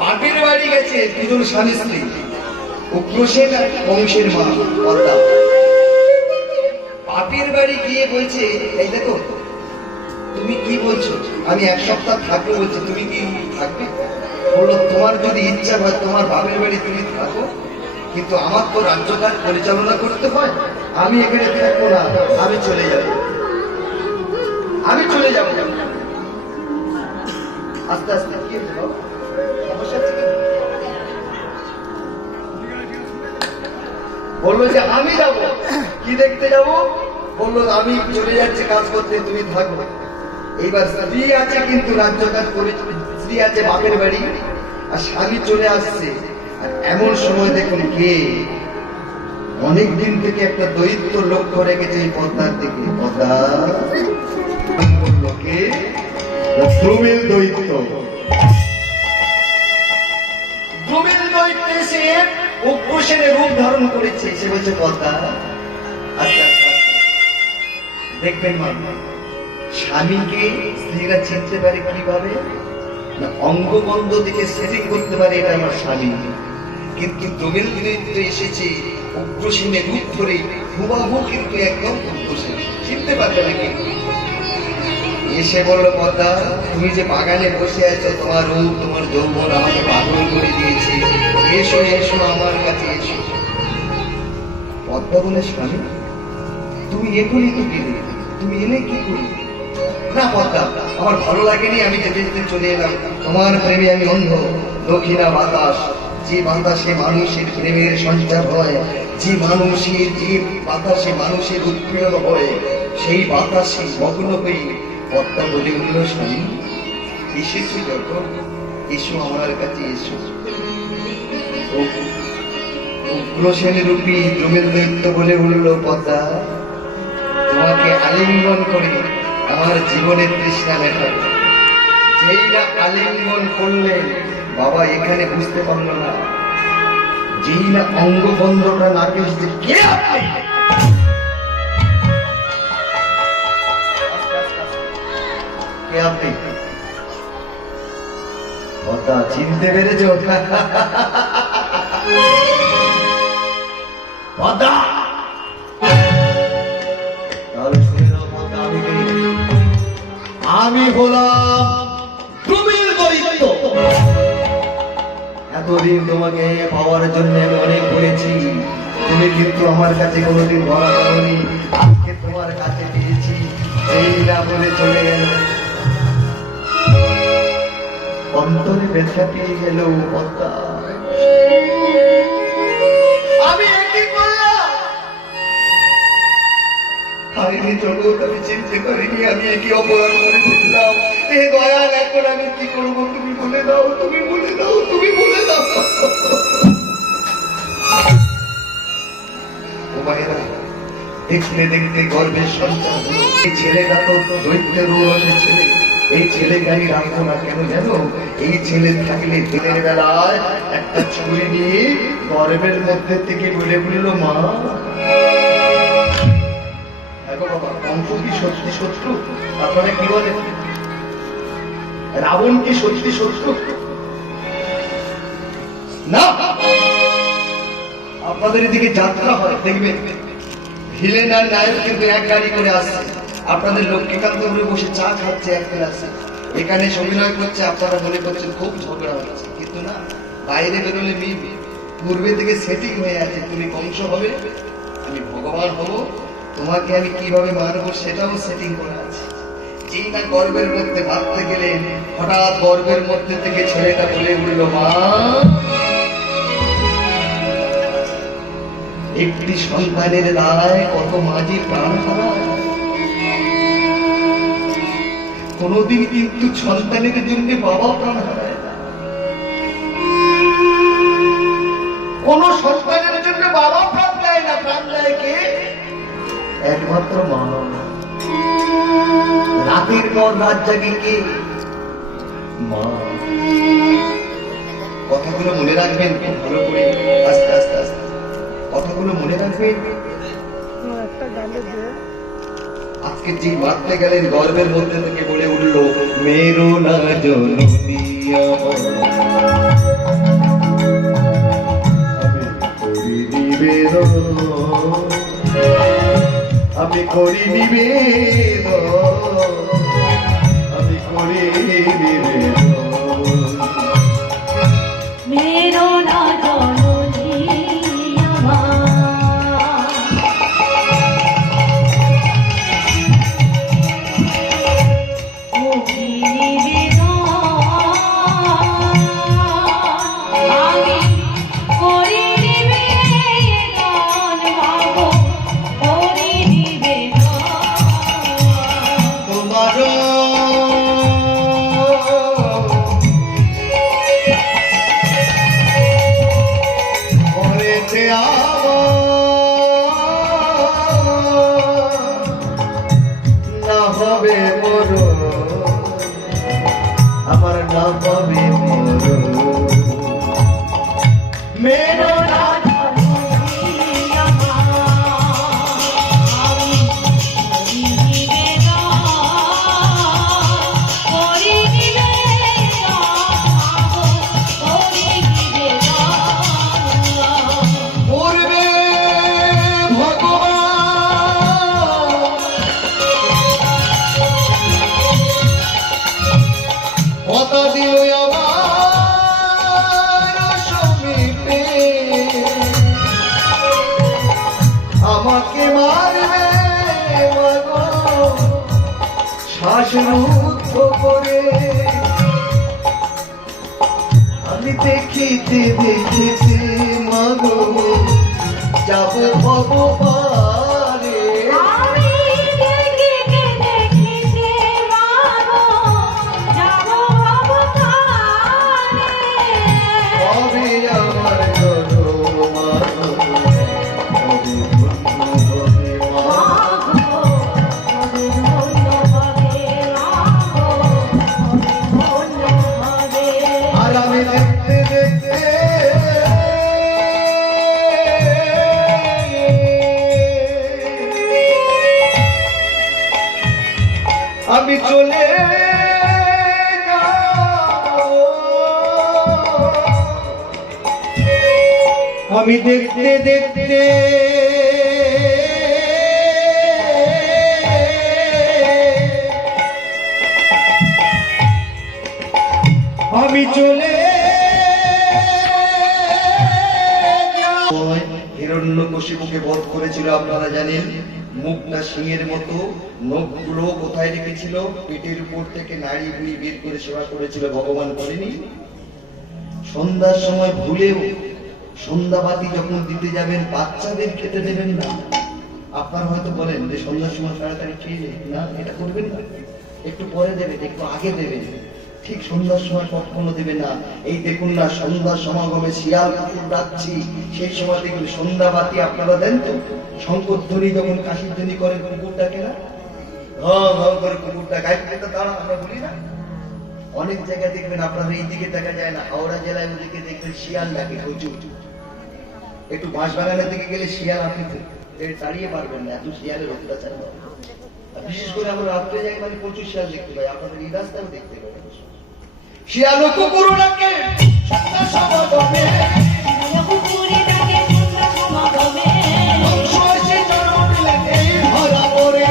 বাপের বাড়ি গেছে দুজন স্বামী স্ত্রী, উগ্রসেন আর কংসের মা পদ্মা। বাপের বাড়ি গিয়ে বলছে, এই দেখো তুমি কি বলছো, আমি এক সপ্তাহ থাকবো বলছি, তুমি কি থাকবে? বললো তোমার যদি ইচ্ছা হয় তোমার বাপের বাড়ি তুমি থাকো, কিন্তু আমার তো রাজ্যকার পরিচালনা করতে হয়, আমি এখানে থাকবো না, আমি চলে যাব, আমি চলে যাব। আস্তে আস্তে কি হলো, সমস্যা ছিল, বললো যে আমি যাব। কি দেখতে যাব? বললো আমি চলে যাচ্ছি কাজ করতে, তুমি থাকো। এইবার স্ত্রী আছে কিন্তু রাজ্যকার স্ত্রী আছে বাপের বাড়ি, আর স্বামী চলে আসছে। আর এমন সময় দেখুন কে অনেক দিন থেকে একটা দৈত্য লক্ষ্য রেখেছে এই পদ্মার দিকে। পদ্মা কে? দ্রুমিল দৈত্য। দ্রুমিল দৈত্য এসে উগ্রসেনের রূপ ধারণ করেছে। সে বলছে পদ্মা আস্তে আস্তে দেখবেন মা, স্বামীকে স্ত্রীরা চিনতে পারে কিভাবে না, অঙ্গবন্ধ দিকে সেটিং করতে পারে এটা আমার স্বামী। কিন্তু দ্রুমিল দৈত্য এসেছে উগ্রসেনের রূপ ধরে, হুবাহু কিন্তু একদম উগ্রসেন, চিনতে পারবে না কিন্তু। এসে বললো পদ্মা তুমি যে বাগানে বসে আছো, তোমার রূপ তোমার যৌবন আমাকে পাগল করে দিয়েছে, এসো এসো আমার কাছে এসো। পদ্মা বলে স্বামী তুমি এখনই তো গেলে, তুমি এলে কি করি? না পদ্মা আমার ভালো লাগেনি, আমি যেতে যেতে চলে এলাম, তোমার প্রেমে আমি অন্ধ। দক্ষিণা বাতাস, যে বাতাসে মানুষের প্রেমের সঞ্চার হয়, যে বাতাসে মানুষের উৎপীড়ন হয়, সেই বাতাসে মগ্ন হয়ে পদ্মা বলে উঠল স্বামী এসেছো যখন, এসো আমার কাছে এসো। উগ্রসেনের রূপী দ্রুমিল দৈত্য বলে উঠল পদ্মা তোমাকে আলিঙ্গন করে আমার জীবনের তৃষ্ণা মেটাবো। যেই না আলিঙ্গন করলেন বাবা এখানে বুঝতে পারলো না, যেই না অঙ্গবন্ধটা নাকে এসেছে, কে আপনি? কে আপনি? পদ্মা চিনতে পেরেছ? পদ্মা তাহলে শুনে নাও পদ্মা, আমি হলাম দ্রুমিল দৈত্য। এতদিন তোমাকে পাওয়ার জন্য আমি অনেক ঘুরেছি, তুমি কিন্তু আমার কাছে কোনোদিন ধরা পড়নি, আজকে তোমার কাছে পেয়েছি। সেই না বলে চলে গেল, অন্তরে ব্যথা পেয়ে গেল পদ্মা। আমি একই করলাম, হারিনি জগৎ, আমি চিনতে পারিনি আমি একই অপরাধ করে ফেললাম। এ দয়াল এখন আমি কি করবো, তুমি বলে দাও, তুমি বলে দাও, তুমি বলে দাও। ও মায়েরা, দেখতে দেখতে গর্ভের সন্তান, এই ছেলেটা তো দৈত্যের রূপে ছেলে, এই ছেলেকে আমি রাখবো না কেন জানো? এই ছেলে থাকলে দিনের বেলায় একটা ছুরি নিয়ে গর্ভের মধ্যে থেকে বলে বলল মা। বাবা কংস কি সত্যি শত্রু? আপনারা কি বলেন? রাবণ কি সত্যি শত্রু? না, আপনাদের এদিকে যাত্রা হয় দেখবেন, ভিলেন আর নায়ক কিন্তু এক গাড়ি করে আসছে, আপনাদের লক্ষ্মীকান্ত ঘুরে বসে চা খাচ্ছে এক ক্লাসে, এখানে অভিনয় করছে, আপনারা মনে করছেন খুব ঝগড়া হচ্ছে, কিন্তু না, বাইরে বেরোলে পূর্বে থেকে সেটিং হয়ে আছে, তুমি কংস হবে আমি ভগবান হব, তোমাকে আমি কিভাবে মারবো সেটাও সেটিং করা আছে। যেই না গর্বের মধ্যে ভাবতে গেলেন, হঠাৎ গর্বের মধ্যে থেকে ছেলেটা বলে উঠল মা। একটি সন্তানের দায় কত মাঝি প্রাণ হারায়, কোনদিন কিন্তু সন্তানের জন্য বাবা প্রাণ হারায় না, কোন সন্তানের জন্য বাবা প্রাণ দেয় না, প্রাণ দেয় কে? একমাত্র মা। রাতের পর রাত জাগে কে? মা। কথাগুলো মনে রাখবেন খুব ভালো করে, আস্তে আস্তে আস্তে কথাগুলো মনে রাখবেন। আজকে যে মারতে গেলেন গর্বের মধ্যে থেকে বলে উঠলো মেরো না জননী। নিবেদন, আমি করি নিবেদন, আমি করি নিবেদন। মেরো না জননী আমার নাম পাবে মেরো না আমাকে মারবে মাগো শ্বাসরুদ্ধ করে, আমি দেখিতে দেখিতে মাগো যাব ভগবানে। আমার আমি চলে আমি দেখতে দেখতে আমি চলে হিরণ্যকশিপুকে বধ করেছিল আপনারা জানেন। মুখটা সিংহের মতো, নখগুলো কোথায় রেখেছিল? পেটের উপর থেকে নাড়ি ভুড়ি বের করে সেবা করেছিল, ভগবান করেনি। সন্ধ্যার সময় ভুলেও সন্ধ্যাবাতি যখন দিতে যাবেন বাচ্চাদের খেতে দেবেন না। আপনারা হয়তো বলেন যে সন্ধ্যার সময় তাড়াতাড়ি খেয়ে যাই, না, এটা করবেন না, একটু পরে দেবেন, একটু আগে দেবেন, ঠিক সন্ধ্যার সময় কখনো দেবে না। এই দেখুন না, সন্ধ্যার সমাগমে শিয়াল কুকুর ডাকছি, সেই সময় দেখুন সন্ধ্যাবাতি আপনারা দেন তো। শঙ্করধ্বনি যখন কাশির ধ্বনি করে কুকুর ডাকে না, করে কুকুর ডাকায়, তারা আমরা বলি না। অনেক জায়গায় দেখবেন আপনারা এইদিকে দেখা যায় না, হাওড়া জেলায় ওদিকে দেখবেন শিয়াল ডাকে প্রচুর। একটু বাঁশবাগানের দিকে গেলে শিয়াল আপনি তাড়িয়ে পারবেন না, এত শিয়ালের অত্যাচার। বিশেষ করে আমরা রাত্রে যাই মানে প্রচুর শিয়াল দেখতে পাই, আপনাদের এই রাস্তাও দেখতে পাই। শিয়াল ও কুকুর ডাকে সন্ধ্যা সমাগমে, কুকুরে ডাকে সন্ধ্যা সমাগমে, হংস এসে জন্ম নিলেন এই ধরা পড়ে,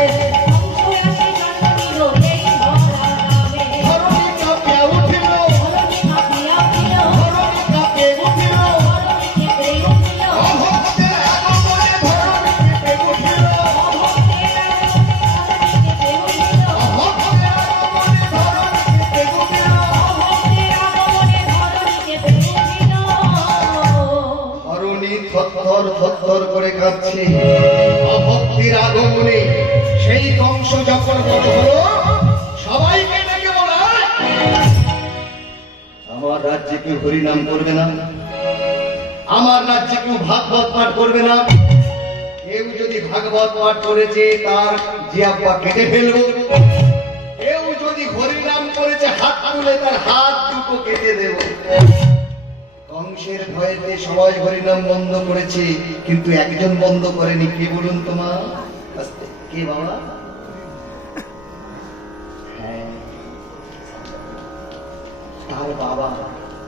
হংস এসে জন্ম নিল এই ধরা নামে, ধরণী কাঁপিয়া উঠিল, ধরণী কাঁপিয়া উঠিল, ধরণী কাঁপিয়া উঠিল, ধরণী কেঁপে উঠিল, ভক্তের আগমনে ধরণী কেঁপে উঠিল, ভক্তের আগমনে ধরণী কেঁপে উঠিল, ভক্তের আগমনে ধরণী কেঁপে উঠিল, ধরণী থরথর থরথর করে কাঁপছে অভক্তির আগমনে। সেই কংস যখন বড় হলো, সবাইকে ডেকে বলায়, আমার রাজ্যে কেউ হরিনাম করবে না, আমার রাজ্যে কেউ ভাগবত পাঠ করবে না, কেউ যদি ভাগবত পাঠ করেছে তার জিহ্বা কেটে ফেলবো, কেউ যদি হরিনাম করেছে হাত তুলে তার হাত দুটো কেটে দেব। কংসের ভয়েতে সবাই হরিনাম বন্ধ করেছে, কিন্তু একজন বন্ধ করেনি। কে বলুন তোমার? কে বাবা? হ্যাঁ, তার বাবা।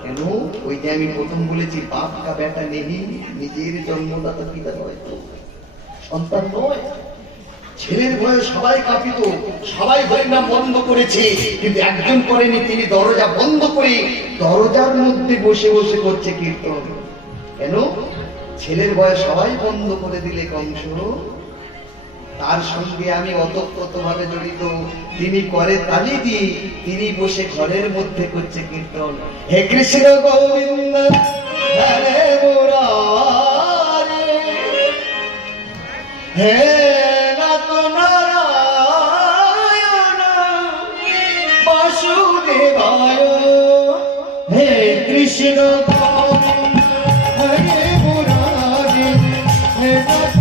কেন? ওই যে আমি প্রথম বলেছি, বাপ কা বেটা নেই, নিজের জন্মদাতা পিতা নয় তো, সন্তান নয়। ছেলের ভয়ে সবাই কাঁপিত, সবাই হরিনাম বন্ধ করেছে, কিন্তু একজন করেনি, তিনি দরজা বন্ধ করে দরজার মধ্যে বসে বসে করছে কীর্তন। কেন? ছেলের ভয়ে সবাই বন্ধ করে দিলে কংস, তার সঙ্গে আমি অতপ্রত ভাবে জড়িত। তিনি করে তালি দিয়ে, তিনি বসে ঘরের মধ্যে করছে কীর্তন। হে কৃষ্ণ গোবিন্দ হরে মুরারি, হে নাথ নারায়ণ বাসুদেবায়, হে কৃষ্ণ গোবিন্দ হরে মুরারি, হে নাথ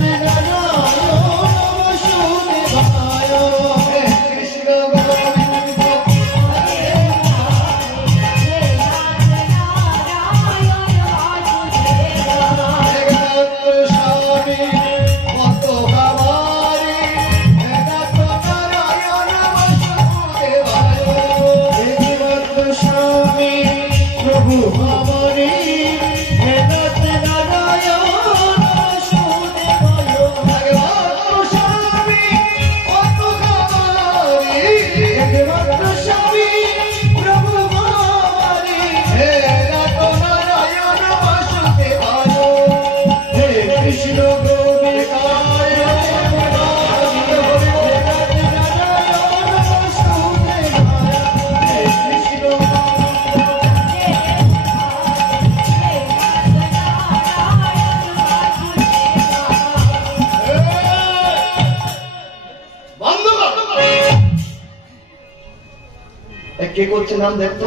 কে করছে নাম দেখতো?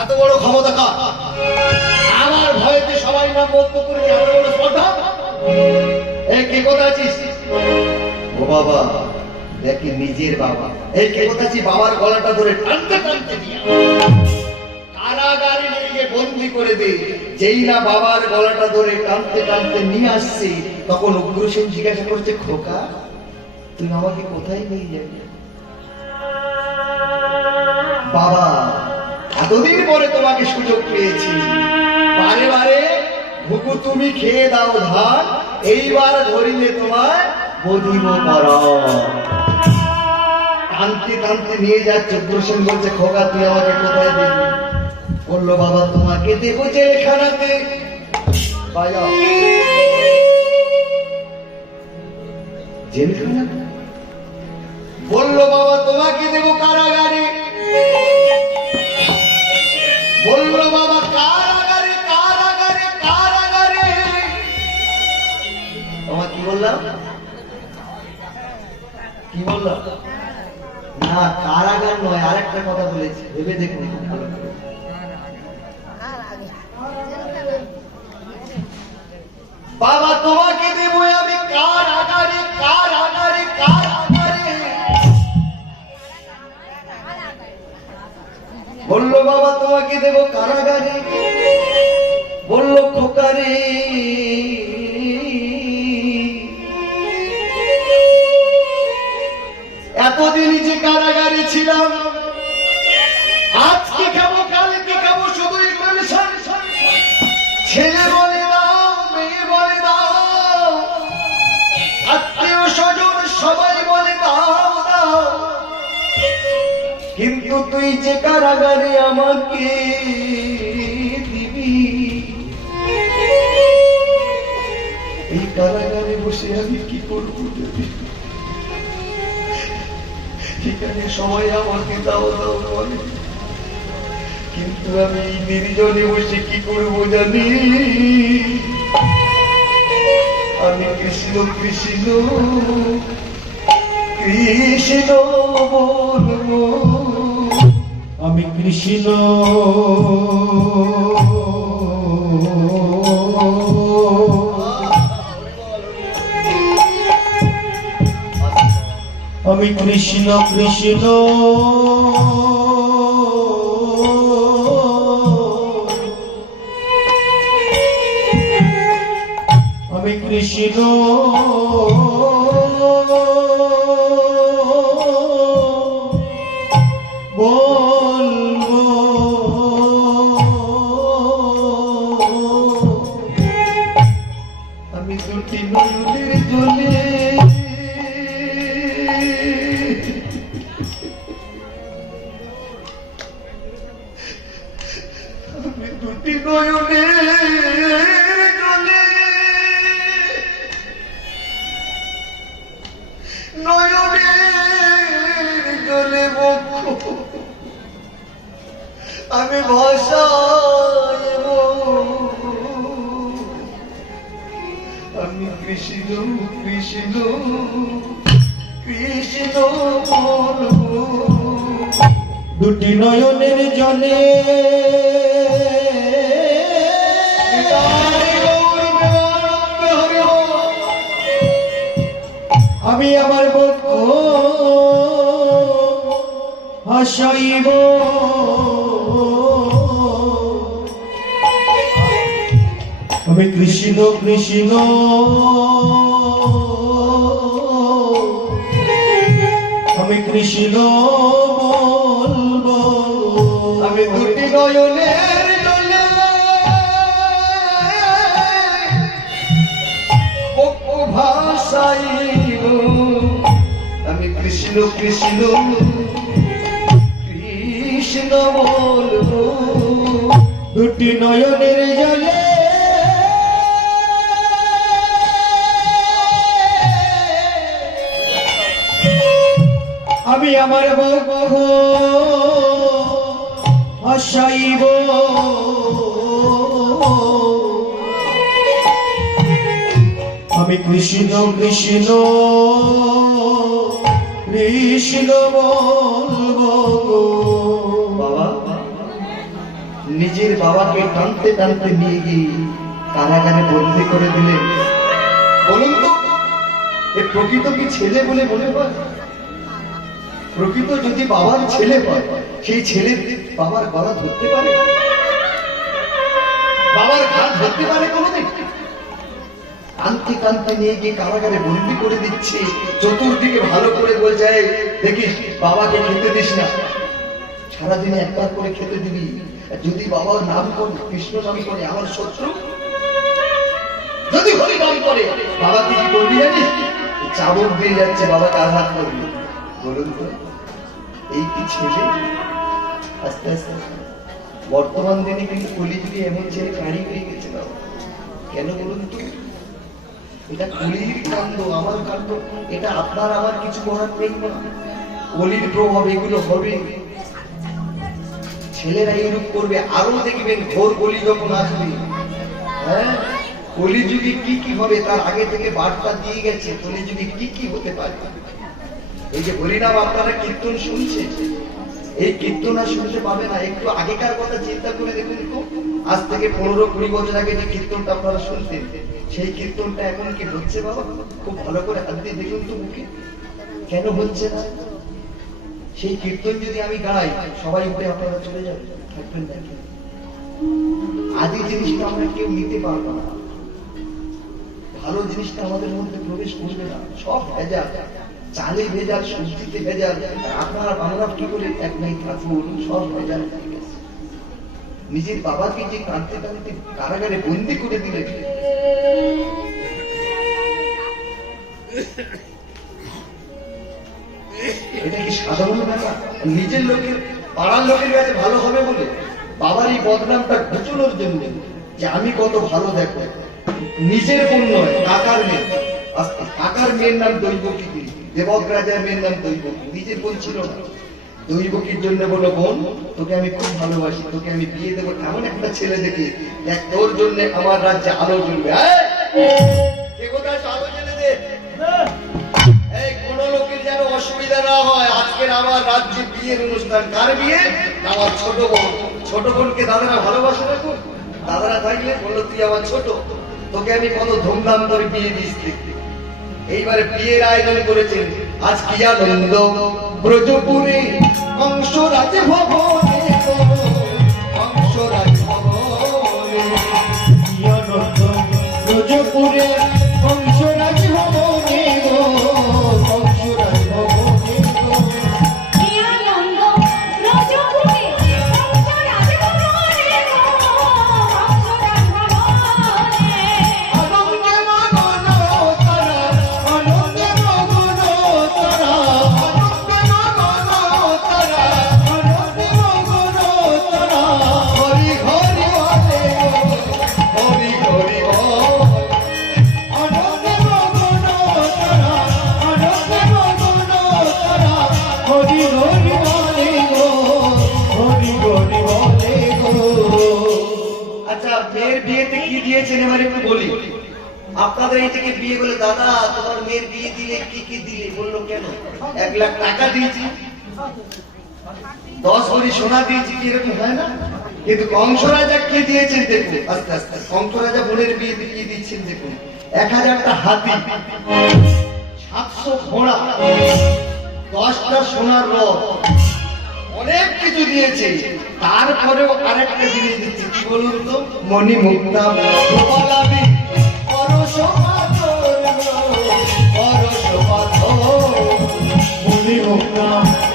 এত বড় ক্ষমতা কার? আমার ভয়েতে সবাই নাম বন্ধ করে এত বড় স্পর্ধা। কে কথা আছিস? ও বাবা, দেখি নিজের বাবা। কে কথা আছিস? বাবার গলাটা ধরে টানতে টানতে দিয়া কারাগারে নিয়ে বন্দি করে দে। যেই না বাবার গলাটা ধরে টানতে টানতে নিয়ে আসছে, তখন উগ্রসেন জিজ্ঞাসা করছে, খোকা তুই আমাকে কোথায় নিয়ে যাবি? বাবা, এতদিন পরে তোমাকে সুযোগ পেয়েছি, বারে বারে ভুকু তুমি খেয়ে দাও ধান, এইবার ধরিলে তোমায় বধিব পর। টানতে টানতে নিয়ে যাচ্ছে। উগ্রসেন বলছে, খোকা তুই আমাকে কোথায় দিবি? বললো, বাবা তোমাকে দেবো জেলখানাতে। জেলখানা? বললো, বাবা তোমাকে দেবো কারাগারে। বললো, বাবা কারাগারে কারাগারে কারাগারে। তোমার কি বললাম? কি বললাম? না, কারাগার নয়, আরেকটা কথা বলেছি, ভেবে দেখুন ভালো করে। বাবা তোমাকে দেবো আমি কারাগারে কারাগারে কারাগারে। বললো, বাবা তোমাকে দেবো কারাগারে। বললো, খোকারে এতদিন যে কারাগারে ছিলাম, আজকে খাবো কালকে খাবো শুধুই টেনশন। ছেলে বলে দাও, মেয়ে বলে দাও, আত্মীয় স্বজন সবাই বলে দাও দাও, কিন্তু তুই যে কারাগারে আমাকে দিবি, এই কারাগারে বসে আমি কি করবো? এখানে সবাই আমাকে দাও দাও বলে, কিন্তু আমি এই নির্জনে বসে কি করবো জানি? আমি কৃষ্ণ কৃষ্ণ কৃষ্ণ বলবো, আমি কৃষ্ণ আমি কৃষ্ণ কৃষ্ণ আমি কৃষ্ণ বলবো। দুটি নয়নের জলে নয়নের জলে মুখ আমি ভাষাইব আমি কৃষ্ণ কৃষ্ণ কৃষ্ণ বলবো দুটি নয়নের জলে আমি আমার বক্ষ হাসাইব আমি কৃষ্ণ কৃষ্ণ আমি কৃষ্ণ বলবো আমি দুটি নয়নের জলে বক্ষ ভাষাইব আমি কৃষ্ণ কৃষ্ণ কৃষ্ণ বলবো দুটি নয়নের জলে আমি আমার বক্ষ হাসাইব আমি কৃষ্ণ কৃষ্ণ কৃষ্ণ বলবো বাবা নিজের বাবাকে টানতে টানতে নিয়ে গিয়ে কারাগারে বন্দি করে দিলেন। বলুন তো এ প্রকৃত কি ছেলে বলে মনে হয়? প্রকৃত যদি বাবার ছেলে হয় সেই ছেলে বাবার গলা ধরতে পারে, বাবার ঘাট ধরতে পারে কোনোদিন? টানতে টানতে নিয়ে গিয়ে কারাগারে বন্দি করে দিচ্ছে, চতুর্দিকে ভালো করে বলছে "এই, দেখিস বাবাকে খেতে দিস না, সারাদিনে একবার করে খেতে দিবি, আর যদি বাবার নাম করে কৃষ্ণ নাম করে আমার শত্রু, যদি হরি নাম করে বাবাকে কি করবি জানিস? চাবুক দিয়ে যাচ্ছে, বাবাকে আঘাত করবি। বলুন তো এই কি ছেলে? আস্তে আস্তে বর্তমান দিনে কিন্তু কলিযুগে এমন ছেলে কারি হয়ে গেছে বাবা। কেন বলুন তো? এটা কলির কাণ্ড, আমার কাণ্ড, এটা আপনার আমার কিছু করার নেই না। কলির প্রভাব এগুলো হবে, ছেলেরা এরূপ করবে। আরো দেখবেন ঘোর কলি যখন আসবে, হ্যাঁ কলিযুগে কি কি হবে তার আগে থেকে বার্তা দিয়ে গেছে কলিযুগে কি কি হতে পারে। এই যে হরিনাম আপনারা কীর্তন শুনছেন, এই কীর্তন আর শুনতে পাবে না। একটু আগেকার কথা চিন্তা করে দেখুন তো, আজ থেকে 15-20 বছর আগে যে কীর্তনটা আপনারা শুনতেন, সেই কীর্তনটা এখন কি হচ্ছে বাবা? খুব ভালো করে হাত দিয়ে দেখুন তো মুখে, কেন হচ্ছে না? সেই কীর্তন যদি আমি গাই সবাই উঠে আপনারা চলে যাবেন, থাকবেন দেখেন। আদি জিনিসটা আমরা কেউ নিতে পারবো না, ভালো জিনিসটা আমাদের মধ্যে প্রবেশ করবে না। সব ভেজাল, চালে ভেজাল, সবজিতে ভেজাল। আপনারা বাংলা কি করে এক নাই থাকবো? সব ভেজাল হয়ে গেছে। নিজের বাবাকে যে কাঁদতে কাঁদতে কারাগারে বন্দি করে দিলেন, এটা কি সাধারণ ব্যাপার? নিজের লোকের, পাড়ার লোকের কাছে ভালো হবে বলে বাবার এই বদনামটা ঘুচনোর জন্য যে আমি কত ভালো, দেখো নিজের বোন নয়, কাকার মেয়ে। কাকার মেয়ের নাম দৈবকী, দেবক রাজার মেয়ের নাম দৈবকী, নিজের বোন ছিল না। দৈবকীর জন্য বলো বোন তোকে আমি খুব ভালোবাসি, তোকে আমি বিয়ে দেবো এমন একটা ছেলে দেখে, দেখ তোর জন্য আমার রাজ্যে আলো জ্বলবে। কে কোথায় আলো জ্বলে দে, এই কোন লোকের যেন অসুবিধা না হয়। আজকের আমার রাজ্যে বিয়ের অনুষ্ঠান, কার বিয়ে? আমার ছোট বোন। ছোট বোনকে দাদারা ভালোবাসে না? দাদারা থাকলে বললো তুই আমার ছোট, তোকে আমি কত ধুমধাম করে বিয়ে দিচ্ছি। এইবারে বিয়ের আয়োজন করেছেন। আজ কি আনন্দ ব্রজপুরে কংস রাজ ভবনে, কংস রাজ ভবনে কি আনন্দ ব্রজপুরে কংস রাজ ভবনে গো, কংস রাজ ভবনে গো। কি আনন্দ ব্রজপুরে কংস রাজভবনে গো, কংস রাজভবনে। আনন্দে মগন তারা, আনন্দে মগন তারা, আনন্দে মগন তারা, আনন্দে মগন তারা। হরি হরি হরি বিয়েতে কি দিয়েছেন এবার একটু বলি। আপনাদের এই থেকে বিয়ে বলে, দাদা তোমার মেয়ের বিয়ে দিলে কি কি দিলে? বললো কেন? 1 লাখ টাকা দিয়েছি, 10 ভরি সোনা দিয়েছি, কি এরকম হয় না? কিন্তু কংস রাজা কি দিয়েছেন দেখুন, আস্তে আস্তে কংস রাজা বোনের বিয়েতে কি দিচ্ছেন দেখুন। 1000টা হাতি, 700 ঘোড়া, 10টা সোনার রথ, অনেক কিছু দিয়েছে। তারপরেও আরেকটা জিনিস দিচ্ছে, কি বলুন তো? মণি মুক্তা প্রবালাবি পরশ পাথর গো, পরশ পাথর। মনি মুক্তা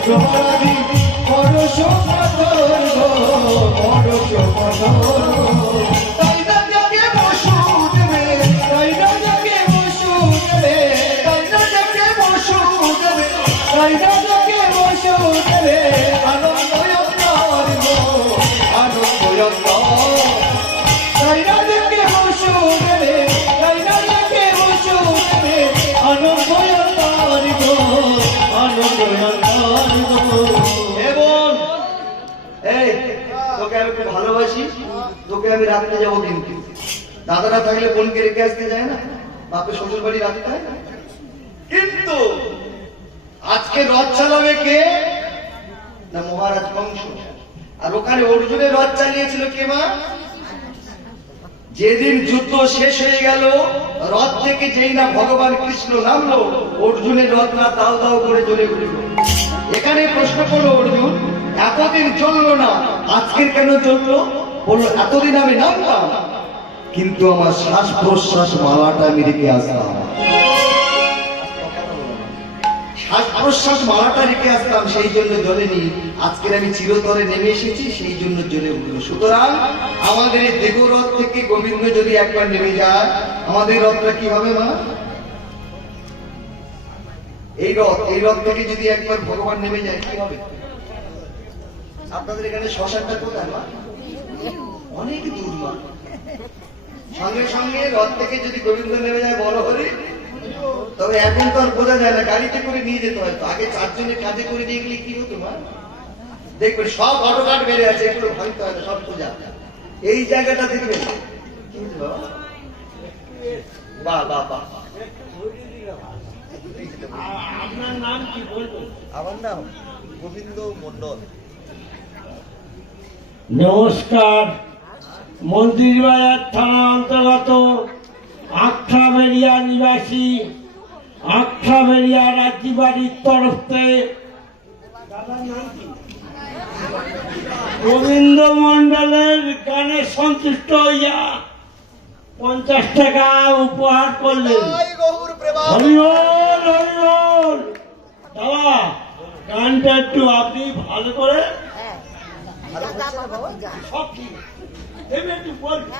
প্রবালাবি পরশ পাথর গো, পরশ পাথর। তাই না জাগে বসু দেবে, তাই না জাগে বসু দেবে, তাই না জাগে বসু দেবে, তাই না জাগে বসু দেবে। আনন্দ অন্তর গো, আনন্দ অন্তর। তাই না জাগে বসু দেবে, তাই না জাগে বসু দেবে। আনন্দ অন্তর গো, আনন্দ অন্তর গো। এবং এই তোকে আমি খুব ভালোবাসি, তোকে আমি রাখতে যাবো, কিন্তু দাদারা থাকলে বোনকে রেখে আসতে যায় না, বাপের শ্বশুর বাড়ি রাখতে হয় না। কিন্তু আজকে রথ চালাবে কে? না মহারাজ কংস। আর ওখানে অর্জুনের রথ চালিয়েছিল কে মা? যেদিন যুদ্ধ শেষ হয়ে গেল, রথ থেকে যেই না ভগবান কৃষ্ণ নামলো, অর্জুনের রথ না দাও দাও করে জ্বলে উঠল। এখানে প্রশ্ন করলো অর্জুন, এতদিন চললো না, আজকের কেন চললো? বললো এতদিন আমি নামতাম, কিন্তু আমার শ্বাস প্রশ্বাস মালাটা আমি রেখে আসতাম, শ্বাস প্রশ্বাস মালাটা রেখে আসতাম, সেই জন্য জ্বলেনি। আজকের আমি চিরতরে নেমে এসেছি, সেই জন্য জ্বলে উঠলো। সুতরাং আমাদের এই দেবরথ থেকে গোবিন্দ যদি একবার নেমে যায়, আমাদের রথটা কি হবে মা? এই রথ থেকে যদি একবার ভগবান নেমে যায় কি হবে? আপনাদের এখানে শ্মশানটা কোথায় মা? অনেক দূর মা। সঙ্গে সঙ্গে রথ থেকে যদি গোবিন্দ নেমে যায় বড় হরি, তবে এখন তো আর বোঝা যায় না, গাড়িতে করে নিয়ে যেতে হয়। তো আগে 4 জনের কাজে করে নিয়ে গেলে কি হতো মা? দেখবে সব অটোকাট বেড়ে আছে, এগুলো ভাঙতে হয় না, সব পূজা। এই জায়গাটা দেখবেন, কি বুঝলো? বাহ বাহ বাহ। আপনার নাম কি বলবেন? আমার নাম গোবিন্দ মন্ডল। নমস্কার। মন্দিরবাজার থানা অন্তর্গত আখড়াবেড়িয়া নিবাসী আখড়াবেড়িয়া রাজ্যবাড়ির তরফ থেকে গোবিন্দ মন্ডলের গানে সন্তুষ্ট হইয়া 50 টাকা উপহার করলেন। হরিবল হরিবল। দাদা গানটা একটু আপনি ভালো করে সব ঠিক দেবে, একটু বলবেন।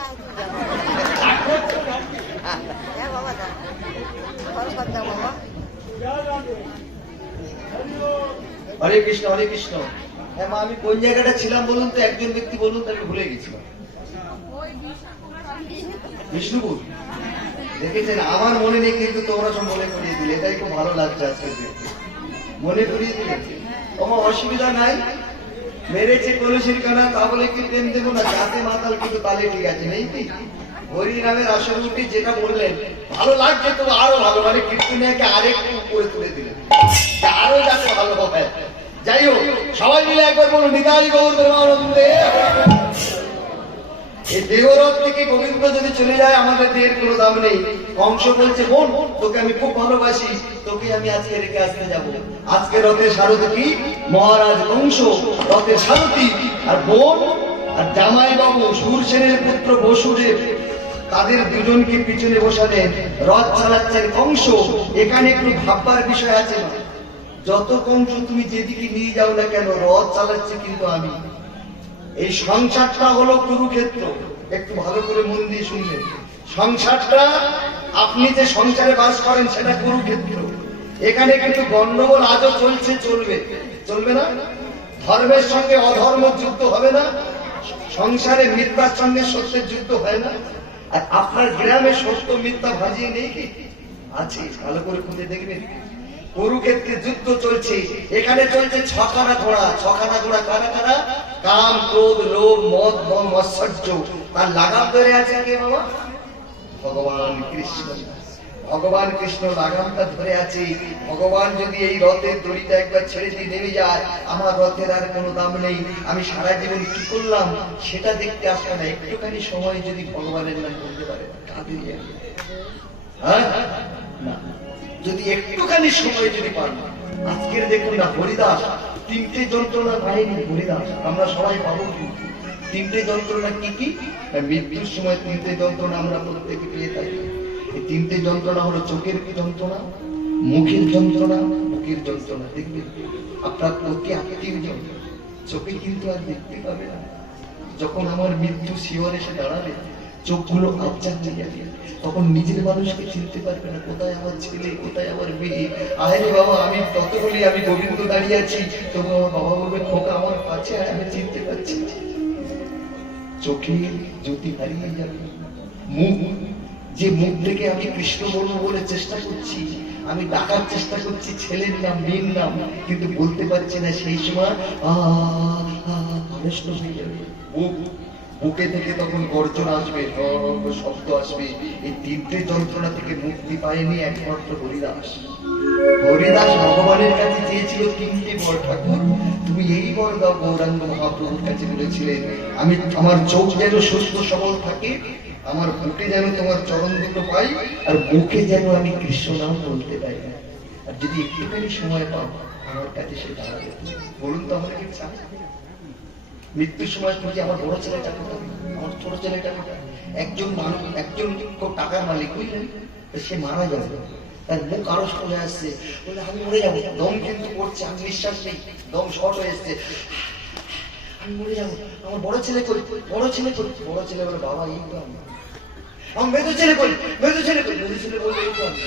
হরে কৃষ্ণ হরে কৃষ্ণ। হ্যাঁ মা, আমি কোন জায়গাটা ছিলাম বলুন তো? একজন ব্যক্তি বলুন, তাকে ভুলে গেছিলাম। বিষ্ণুপুর। দেখেছেন, আমার মনে নেই কিন্তু তোমরা সব মনে করিয়ে দিলে, এটাই খুব ভালো লাগছে আজকে দেখতে। মনে করিয়ে দিলে তোমার অসুবিধা নাই। মেরেছে কলসির কানা, তা বলে কি প্রেম দেবো না? যাতে মাতাল কিন্তু তালে ঠিক আছে, নেই কি? হরি নামের আসল উঠি যেটা বললেন ভালো লাগছে, তো আরো ভালো, মানে কীর্তনিয়াকে আরেকটু উপরে তুলে দিলেন, আরো যাতে ভালো হবে। যাই হোক, সবাই মিলে একবার বলুন নিতাই গৌর প্রেমানন্দে। এই দেবরথ থেকে গোবিন্দ যদি চলে যায়, আমাদের দেহের কোনো দাম নেই। কংস বলছে, বোন তোকে আমি খুব ভালোবাসি, তোকে আমি আজকে রেখে আসতে যাবো। আজকে রথের সারথি কি? মহারাজ কংস রথের সারথি। আর বোন আর জামাই বাবু সুরসেনের পুত্র বসুদেব, তাদের দুজনকে পিছনে বসালে রথ চালাচ্ছেন কংস। এখানে একটু ভাববার বিষয় আছে, যত কংস তুমি যেদিকে নিয়ে যাও না কেন, রথ চালাচ্ছে কিন্তু আমি। এই সংসারটা হলো কুরুক্ষেত্র। একটু ভালো করে মন দিয়ে শুনলেন, সংসারটা আপনি যে সংসারে বাস করেন সেটা কুরুক্ষেত্র। এখানে কিন্তু গন্ডগোল আজও চলছে, চলবে না? ধর্মের সঙ্গে অধর্ম যুদ্ধ হবে না, সংসারে মিথ্যার সঙ্গে সত্যের যুদ্ধ হয় না। আর আপনার গ্রামে সত্য মিথ্যা ভাজিয়ে নেই কি? আছে, ভালো করে খুঁজে দেখবেন। কুরুক্ষেত্রে যুদ্ধ চলছে, এখানে চলছে 6খানা ঘোড়া। 6খানা ঘোড়া কারা কারা? কাম, ক্রোধ, লোভ, মদ, মৎসর্য। তার লাগাম ধরে আছে কে বাবা? ভগবান কৃষ্ণ। ভগবান কৃষ্ণ লাগামটা ধরে আছে। ভগবান যদি এই রথের দড়িটা একবার ছেড়ে দিয়ে নেমে যায়, আমার রথের আর কোনো দাম নেই। আমি সারা জীবন কি করলাম সেটা দেখতে আসবে না। একটুখানি সময় যদি ভগবানের নাম বলতে পারে, কাঁদে যাবে। হ্যাঁ না, যদি একটুখানি সময় যদি পান। আজকের দেখুন না, হরিদাস তিনটে যন্ত্রণা পায়নি। হরিদাস আমরা সবাই পাবো কিন্তু তিনটে যন্ত্রণা কি কি? মৃত্যুর সময় তিনটে যন্ত্রণা আমরা প্রত্যেকে পেয়ে থাকি। এই তিনটে যন্ত্রণা হলো চোখের যন্ত্রণা, মুখের যন্ত্রণা, বুকের যন্ত্রণা। দেখবেন আপনার অতি আত্মীয় জন চোখে কিন্তু আর দেখতে পাবে না। যখন আমার মৃত্যু শিওর এসে দাঁড়াবে, চোখগুলো আবজা হয়ে যাবে, তখন নিজের মানুষকে চিনতে পারবে না। কোথায় আমার ছেলে, কোথায় আমার মেয়ে? আরে বাবা, আমি তত বলি আমি গোবিন্দ দাঁড়িয়ে আছি, তবু আমার বাবা বলবে খোকা আমার কাছে আয়, আমি চিনতে পারছি। চোখের জ্যোতি হারিয়ে যাবে। মুখ, যে মুখ থেকে আমি কৃষ্ণ বলবো বলে চেষ্টা করছি, আমি ডাকার চেষ্টা করছি ছেলের নাম, মেয়ের নাম, কিন্তু বলতে পারছি না। সেই সময় কৃষ্ণ হয়ে যাবে। বুকে থেকে তখন গর্জন আসবে, শব্দ আসবে। এই তিনটে যন্ত্রণা থেকে মুক্তি পায়নি একমাত্র হরিদাস। হরিদাস ভগবানের কাছে চেয়েছিল তিনটি বর। ঠাকুর তুমি এই বর দাও। গৌরাঙ্গ মহাপ্রভুর কাছে বলেছিলেন, আমি আমার চোখ যেন সুস্থ সবল থাকে, আমার বুকে যেন তোমার চরণ দুটো পাই, আর মুখে যেন আমি কৃষ্ণ নাম বলতে পাই। আর যদি একটুখানি সময় পাও আমার কাছে সে দাঁড়াবে। বলুন তো আমার কি চাই? মৃত্যুর সময় খুঁজি আমার বড় ছেলেটা কোথায়, আমার ছোট ছেলেটা কোথায়? একজন মানুষ, একজন খুব টাকার মালিক, বুঝলেন, সে মারা যাবে, তার মুখ আরো চলে আসছে, বলে আমি মরে যাবো। দম কিন্তু পড়ছে, আমি নিঃশ্বাস নেই, দম শর্ট হয়ে এসছে, আমি মরে যাবো। আমার বড় ছেলে করি, বড় ছেলে করি। বড় ছেলে বলে বাবা এই তো আমি। আমার মেজো ছেলে করি, মেজো ছেলে করি। মেজো ছেলে বলে এই তো আমি।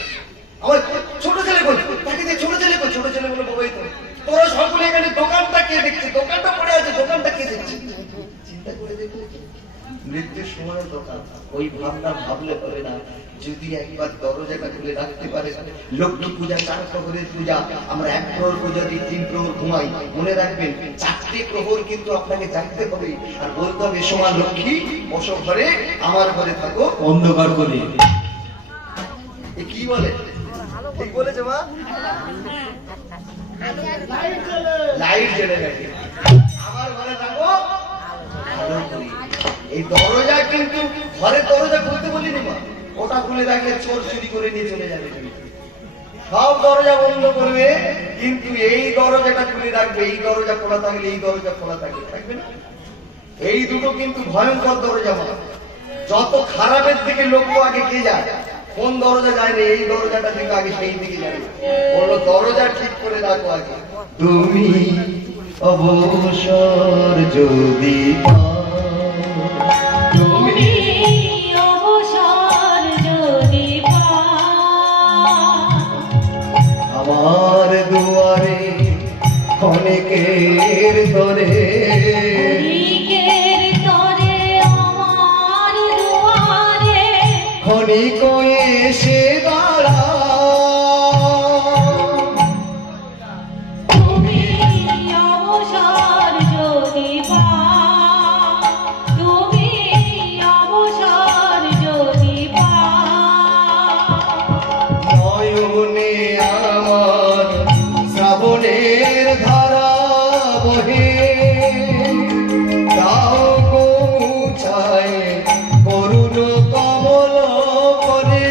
আমার ছোট ছেলে করি, তাকে দিয়ে ছোট ছেলে করি। ছোট ছেলে বলে বাবা এই তো। তোরা সকলে এখানে দোকানটা কে দেখছে? দোকানটা পড়ে আছে, দোকানটা কে দেখছে? চিন্তা করে দেখলে মৃত্যুর সময় দোকান, ওই ভাবনা ভাবলে হবে না। যদি একবার দরজাটা খুলে রাখতে পারে। লক্ষ্মী পূজা 4 প্রহরের পূজা, আমরা 1 প্রহর পূজা দিই, 3 প্রহর ঘুমাই। মনে রাখবেন 4টে প্রহর কিন্তু আপনাকে জাগতে হবে, আর বলতে হবে সোমা লক্ষ্মী বসো ঘরে, আমার ঘরে থাকো অন্ধকার করে। এ কি বলে? ঠিক বলেছে মা? লাইট জ্বলে রাখে, আমার ঘরে থাকো আলো করে। এই দরজা কিন্তু ঘরের দরজা খুলতে বলিনি মা, ওটা খুলে রাখলে চোর চুরি করে নিয়ে চলে যাবে। সব দরজা বন্ধ করবে, কিন্তু এই দরজাটা খুলে রাখবে। এই দরজা খোলা থাকলে, এই দরজা খোলা থাকলে থাকবে না। এই দুটো কিন্তু ভয়ঙ্কর দরজা মা। যত খারাপের দিকে লক্ষ্য আগে কে যায়? কোন দরজা যায় না? এই দরজাটা দিকে আগে সেই দিকে যাবে। বলো দরজা ঠিক করে রাখো আগে। তুমি অবসর যদি তুমি অবসর যদি পাও, আমার দুয়ারে অনেকের তরে, ক্ষণিকের তরে আমার দুয়ারে, ক্ষণিক এসে দাঁড়াও। তুমি অবসর যদি পাও, তুমি অবসর যদি পাও, নয়নে আমার শ্রাবণের ধারা বহে, দাও গো মুছায় করুণ কমল করে।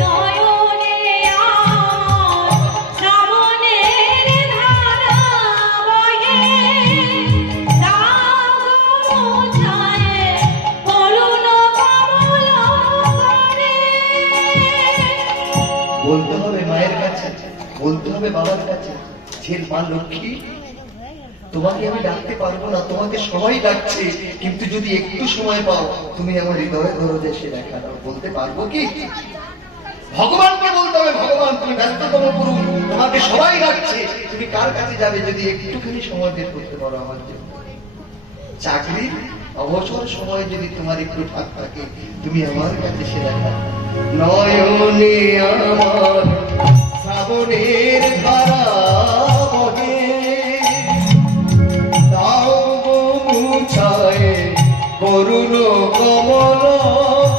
নয়নে আমার শ্রাবণের ধারা বহে, দাও গো মুছায় করুণ কমল করে। বলতে হবে মায়ের কাছে, বলতে হবে বাবার কাছে, যে মা লক্ষ্মী তোমাকে আমি ডাকতে পারবো না, তোমাকে সবাই ডাকছে, কিন্তু যদি একটু সময় পাও তুমি আমার হৃদয়ে দরজা এসে দেখা দাও। বলতে পারবো কি? ভগবানকে বলতে হবে, ভগবান তুমি ব্যস্ততম পুরুষ, তোমাকে সবাই ডাকছে, তুমি কার কাছে যাবে? যদি একটুখানি সময় বের করতে পারো আমার জন্য। চাকরি অবসর সময় যদি তোমার একটু ফাঁক থাকে, তুমি আমার কাছে সে দেখা। নয়নে আমার শ্রাবণের ধারা বহে, দাও গো মুছায় করুণ কমল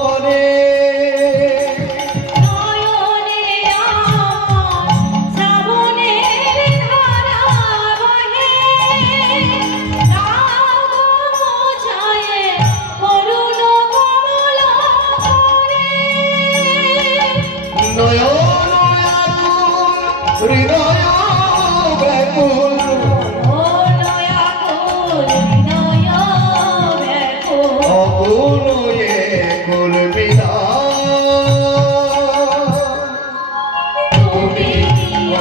করে নয়নে আমার শ্রাবণের ধারা বহে দাও মোছায়ে করুণ কমল করে নয়ন আকুল হৃদয় ব্যাকুল ও নয়াকুল হৃদয় ব্যাকুল অকুল এ কুল তুমি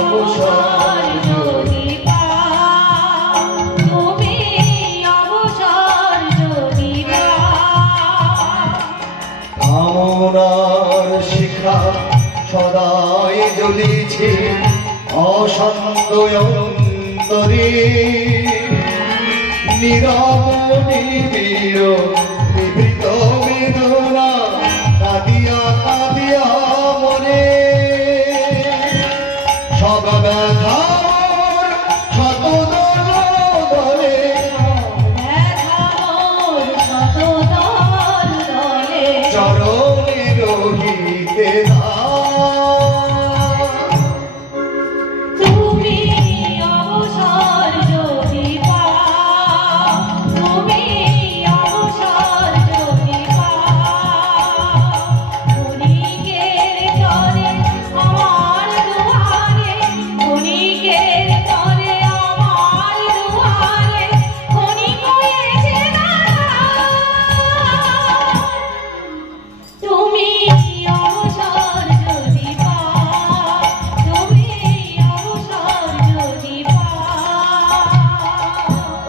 অবসর যদি পাও তুমি অবসর যদি পাও কামনার শিখা সদাই জ্বলিছে অশান্ত অন্তরে নীরব নিবিড় নিভৃত বেদনা কাঁদিয়া কাঁদিয়া মনে সব ব্যথার শত দল দলে ব্যথার শতদল দলে চরণে রহিতে তুমি অবসর যদি পাও তুমি অবসর যদি পাও ক্ষণিকের তরে আমার দুয়ারে ক্ষণিকের তরে আমার দুয়ারে ক্ষণিক হয়েছে তুমি অবসর যদি পাও তুমি অবসর যদি পাও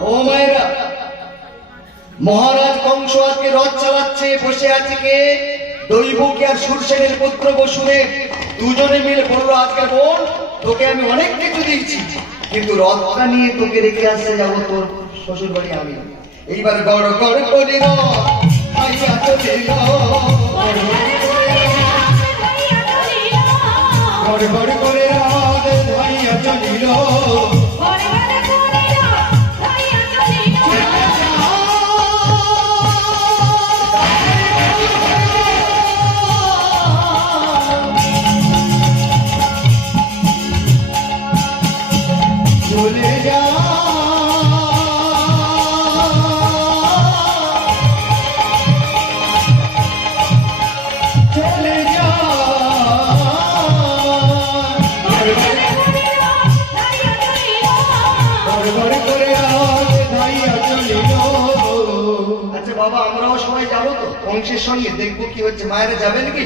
ও মায়েরা, মহারাজ কংস আজকে রথ চালাচ্ছে, বসে আছে কে? দৈবকী আর সুরসেনের পুত্র বসুদেব দুজনে মিলে বললো, আজকে বোন তোকে আমি অনেক কিছু দিচ্ছি, কিন্তু রথটা নিয়ে তোকে রেখে আসতে যাবো তোর শ্বশুর বাড়ি আমি। এইবার গড় গড় করি রথ আইয়া চলিল, গড় গড় করে রথ ধাইয়া চলিল। চলে যা চলে যা গড়গড় করে আজ ধাইয়া চলিল। আচ্ছা বাবা, আমরাও সবাই যাবো তো কংসের সঙ্গে, দেখবো কি হচ্ছে। মায়েরা যাবেন কি?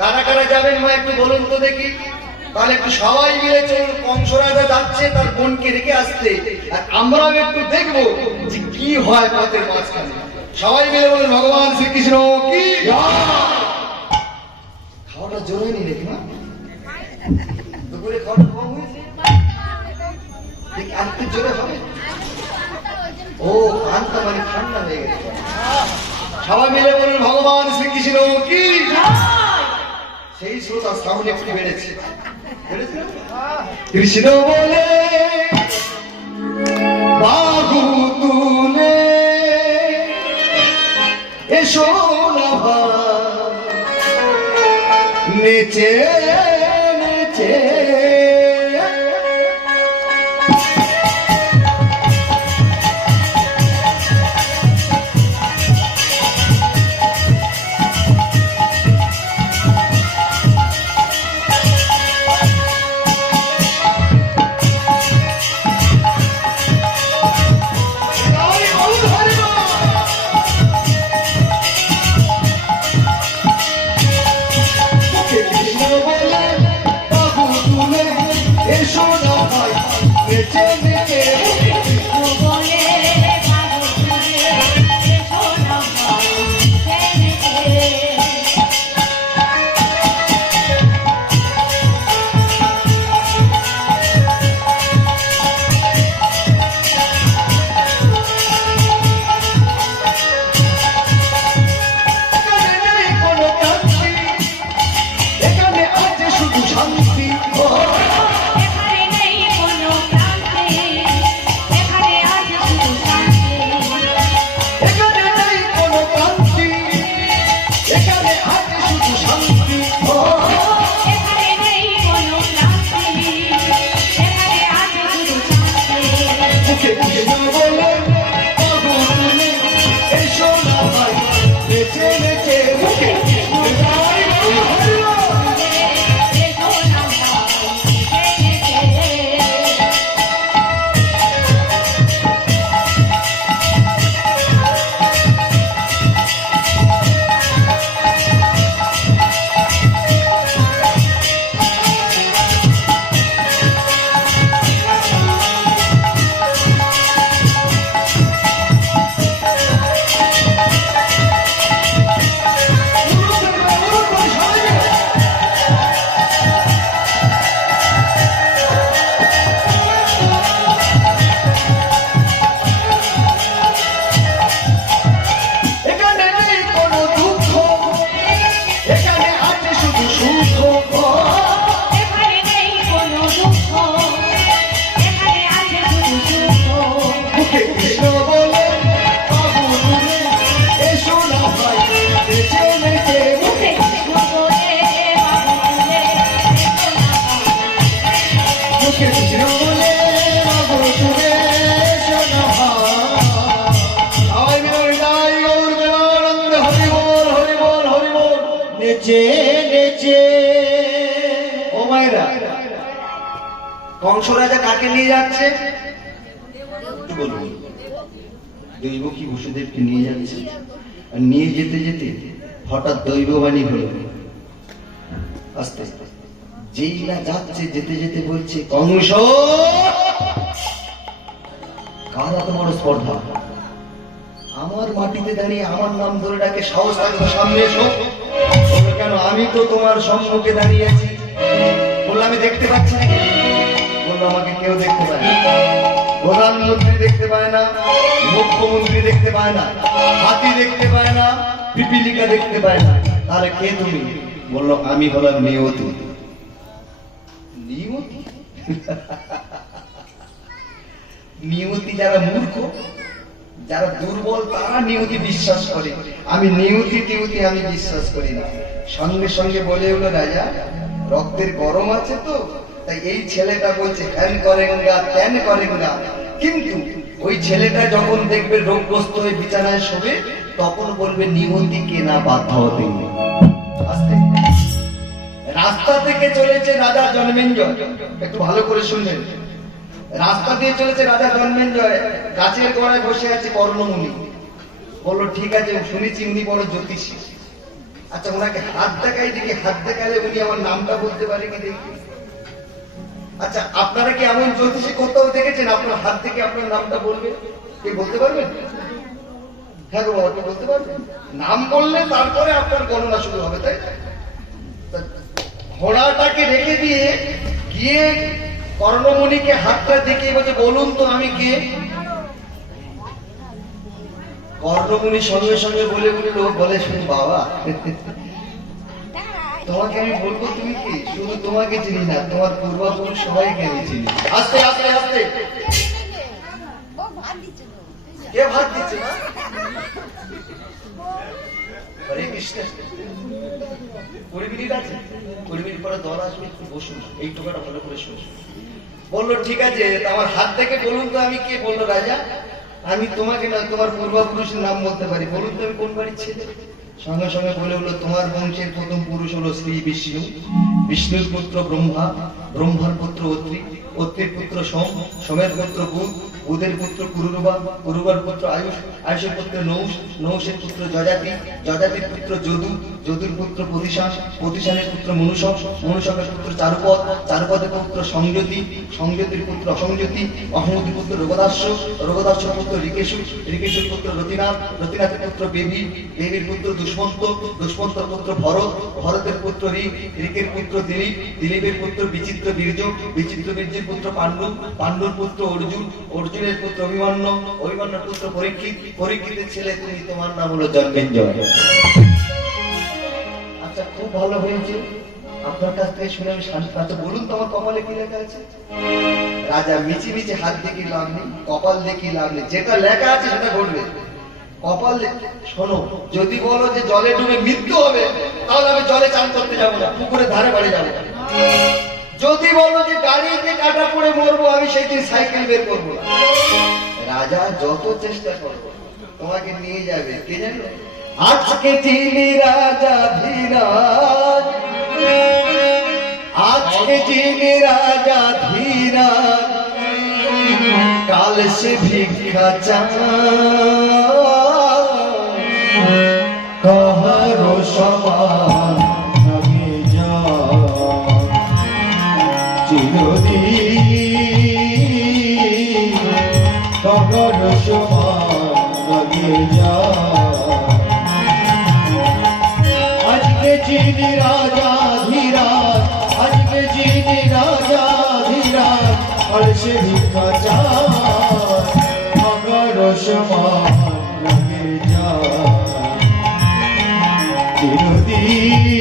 কারা কারা যাবেন মা একটু বলুন তো দেখি। তাহলে একটু সবাই মিলে চলুন, কংস রাজা যাচ্ছে তার বোনকে রেখে আসতে, আর আমরাও একটু দেখবো যে কি হয় পথের মাঝখানে। সবাই মিলে বলুন, ভগবান শ্রীকৃষ্ণ কি জয়। খাওয়াটা জোর হয়নি নাকি মা? দুপুরে খাওয়াটা কম হয়েছে, দেখি আর একটু জোরে হবে। ও পান্তা মানে ঠান্ডা হয়ে গেছে। সবাই মিলে বলুন, ভগবান শ্রীকৃষ্ণ কি জয়। সেই শ্রোতা সাউন্ড একটু বেড়েছে, কৃষ্ণ বলে বাহু তুলে এসো না ভাই, নেচে নেচে কৃষ্ণ বলে নেচে নেচে। ও মায়েরা, কংস রাজা কাকে নিয়ে যাচ্ছে একটু বলুন? দৈবকী বসুদেবকে নিয়ে যাচ্ছে। আর নিয়ে যেতে যেতে হঠাৎ দৈববাণী হলো, আস্তে আস্তে যেই না যাচ্ছে, যেতে যেতে বলছে, কংস কার এত বড় স্পর্ধা? আমার মাটিতে দাঁড়িয়ে আমার নাম ধরে ডাকে, সাহস থাকলে সামনে এসো। বললো, কেন? আমি তো তোমার সম্মুখে দাঁড়িয়ে আছি। বললো, আমি দেখতে পাচ্ছি নাকি? বললো, আমাকে কেউ দেখতে পায় না। প্রধানমন্ত্রী দেখতে পায় না, মুখ্যমন্ত্রী দেখতে পায় না, হাতি দেখতে পায় না, পিপিলিকা দেখতে পায় না। তাহলে কে তুমি? বললো, আমি হলাম নিয়তি। নিয়তি? নিয়তি যারা মূর্খ, যারা দুর্বল, তারা নিয়তি বিশ্বাস করে। আমি নিয়তি টিয়তি আমি বিশ্বাস করি না। সঙ্গে সঙ্গে বলে উঠল রাজা, রক্তের গরম আছে তো, তাই এই ছেলেটা বলছে হ্যান করেঙ্গা ত্যান করেঙ্গা। কিন্তু ওই ছেলেটা যখন দেখবে রোগগ্রস্ত হয়ে বিছানায় শোবে, তখন বলবে নিয়তিকে না বাধ্য হতে। আস্তে রাস্তা থেকে চলেছে রাজা জন্মেঞ্জয়, একটু ভালো করে শুনবেন। রাস্তা দিয়ে চলেছে রাজা জন্মেঞ্জয়, গাছের গোড়ায় বসে আছে কর্ণমুনি। বললো, ঠিক আছে, শুনেছি উনি বড় জ্যোতিষী। আচ্ছা, ওনাকে হাত দেখাই দেখি, হাত দেখালে উনি আমার নামটা বলতে পারে কি দেখি। আচ্ছা, আপনারা কি এমন জ্যোতিষী কোথাও দেখেছেন আপনার হাত থেকে আপনার নামটা বলবে? কে বলতে পারবেন? হ্যাঁ গো বাবা, কে বলতে পারবেন? নাম বললে তারপরে আপনার গণনা শুরু হবে, তাই না? ঘোড়াটাকে রেখে দিয়ে গিয়ে কর্ণমণিকে হাতটা দেখিয়ে বলছে, বলুন তো আমি কে? কর্ণমণি সঙ্গে সঙ্গে বলে উঠলো, বলে, শুধু বাবা, তোমাকে আমি বলবো তুমি কি? শুধু তোমাকে চিনি না, তোমার পূর্বপুরুষ সবাইকে আমি চিনি। আস্তে আস্তে আস্তে। কে ভাত দিচ্ছে না? হরে কৃষ্ণ। 20 মিনিট আছে, 20 মিনিট পরে দল আসবে, একটু বসুন, এই টোকাটা ভালো করে শুনুন। বললো, ঠিক আছে, আমার হাত থেকে বলুন তো আমি কে? বললো, রাজা, আমি তোমাকে না, তোমার পূর্বপুরুষের নাম বলতে পারি, বলুন তো আমি কোন বাড়ির ছেলে? সঙ্গে সঙ্গে বলে হলো, তোমার বংশের প্রথম পুরুষ হলো শ্রী বিষ্ণু, বিষ্ণুর পুত্র ব্রহ্মা, ব্রহ্মার পুত্র অত্রি, অত্রির পুত্র সোম, সোমের পুত্র বুধ, বুধের পুত্র পুরুরবা, পুরুবার পুত্র আয়ুষ, আয়ুষের পুত্র নৌষ, নৌষের পুত্র যজাতি, যজাতির পুত্র যদু, যদুর পুত্র প্রতিশান, প্রতিশানের পুত্র মনুষক, মনুষকের পুত্র চারুপদ, চারুপদের পুত্র সংযতি, সংযতির পুত্র অসংযতি, অসংযতির পুত্র রোগদাস্য, রোগদাস্যর পুত্র ঋকেশু, ঋকেশুর পুত্র রতিনাথ, রতিনাথের পুত্র বেবি, বেবির পুত্র দুষ্মন্ত, দুষ্মন্তর পুত্র ভরত, ভরতের পুত্র ঋক, ঋকের পুত্র দিলীপ, দিলীপের পুত্র বিচিত্র বীর্য, বিচিত্র বীর্যের পুত্র পাণ্ডু, পাণ্ডুর পুত্র অর্জুন, অর্জুনের পুত্র অভিমন্য, অভিমন্যুর পুত্র পরীক্ষিত, পরীক্ষিতের ছেলে তুমি, তোমার নাম হলো জন্মেঞ্জয়। আচ্ছা, খুব ভালো হয়েছে, আপনার কাছ থেকে শুনে আমি শান্তি। আচ্ছা, বলুন তো আমার কপালে কি লেখা আছে? রাজা মিচি মিচি হাত দেখি লাভ নেই, কপাল দেখি লাভ নেই, যেটা লেখা আছে সেটা ঘটবে। কপাল শোনো, যদি বলো যে জলে ডুবে মৃত্যু হবে, তাহলে আমি জলে চান করতে যাবো না, পুকুরের ধারে বাড়ি যাবো। যদি বলো যে গাড়িতে কাটা পড়ে মরবো, আমি সেই দিন সাইকেল বের করবো না। রাজা যত চেষ্টা করবো তোমাকে নিয়ে যাবে, কে জানো? আজকে চিনি রাজা ধীরাজ, আজকে চিনি রাজা ধীরাজ, কাল সে ভিক্ষা চায়, কাহারো সমান আগে যায়, চিরদিন কাহারো সমান আগে যায়। আজকে চিনি রাজা ধীরাজ, আজকে চিনি রাজা ধীরাজ, আর সে ভিক্ষা চায়, কাহারো সমান আগে যায়, চিরদিন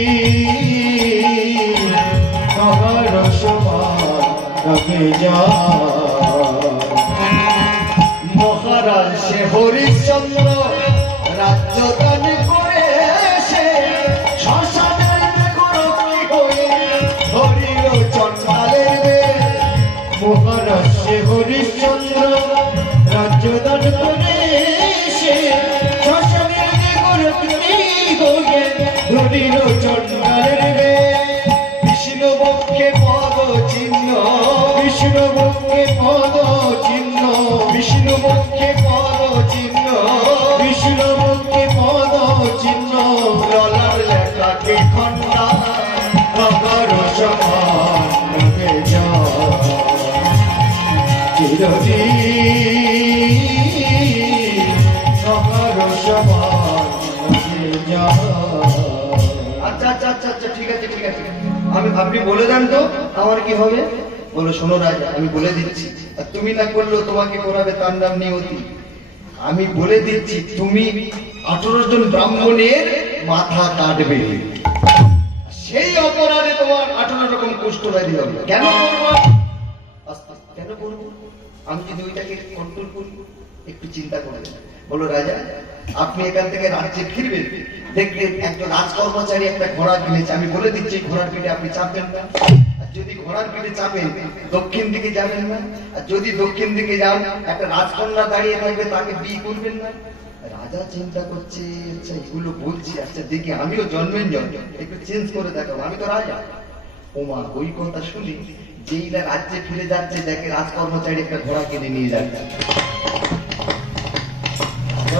কাহারো সমান আগে যায়। মহারাজ সে হরিশ্চন্দ্র রাজ্য দান করে সে, শ্মশানের মেঘরক্ষী হয়ে হরির চণ্ডালের মেয়ে। মহারাজ সে হরিশ্চন্দ্র রাজ্য দান করে সে, শ্মশানের মেঘরক্ষী হয়ে হরির চণ্ডালের সমান আচ্ছা আচ্ছা আচ্ছা আচ্ছা ঠিক আছে ঠিক আছে আপনি বলে দেন তো আমার কি হবে বলো শোনো রাজা আমি বলে দিচ্ছি আর তুমি না করলেও তোমাকে করাবে তার নাম নিয়তি আমি বলে দিচ্ছি তুমি 18 জন ব্রাহ্মণের মাথা কাটবে সেই অপরাধে তোমার 18 রকম কুষ্ঠ ব্যাধি হবে কেন করবো কেন করবো আমি যদি ওইটাকে কন্ট্রোল করি একটু চিন্তা করে বলো রাজা আপনি এখান থেকে রাজ্যে ফিরবেন দেখবেন একটা রাজকর্মচারী একটা ঘোড়া কিনেছে আমি বলে দিচ্ছি ঘোড়ার পিঠে আপনি চাপবেন না আর যদি ঘোড়ার পিঠে চাপেন দক্ষিণ দিকে যাবেন না আর যদি দক্ষিণ দিকে যান একটা রাজকন্যা দাঁড়িয়ে থাকবে তাকে বিয়ে করবেন না রাজা চিন্তা করছে আচ্ছা এগুলো বলছি আচ্ছা দেখি আমিও জন্মেন একটু চেঞ্জ করে দেখাবো আমি তো রাজা ওমা ওই কথা শুনি যেই না রাজ্যে ফিরে যাচ্ছে দেখে রাজকর্মচারী একটা ঘোড়া কিনে নিয়ে যাচ্ছে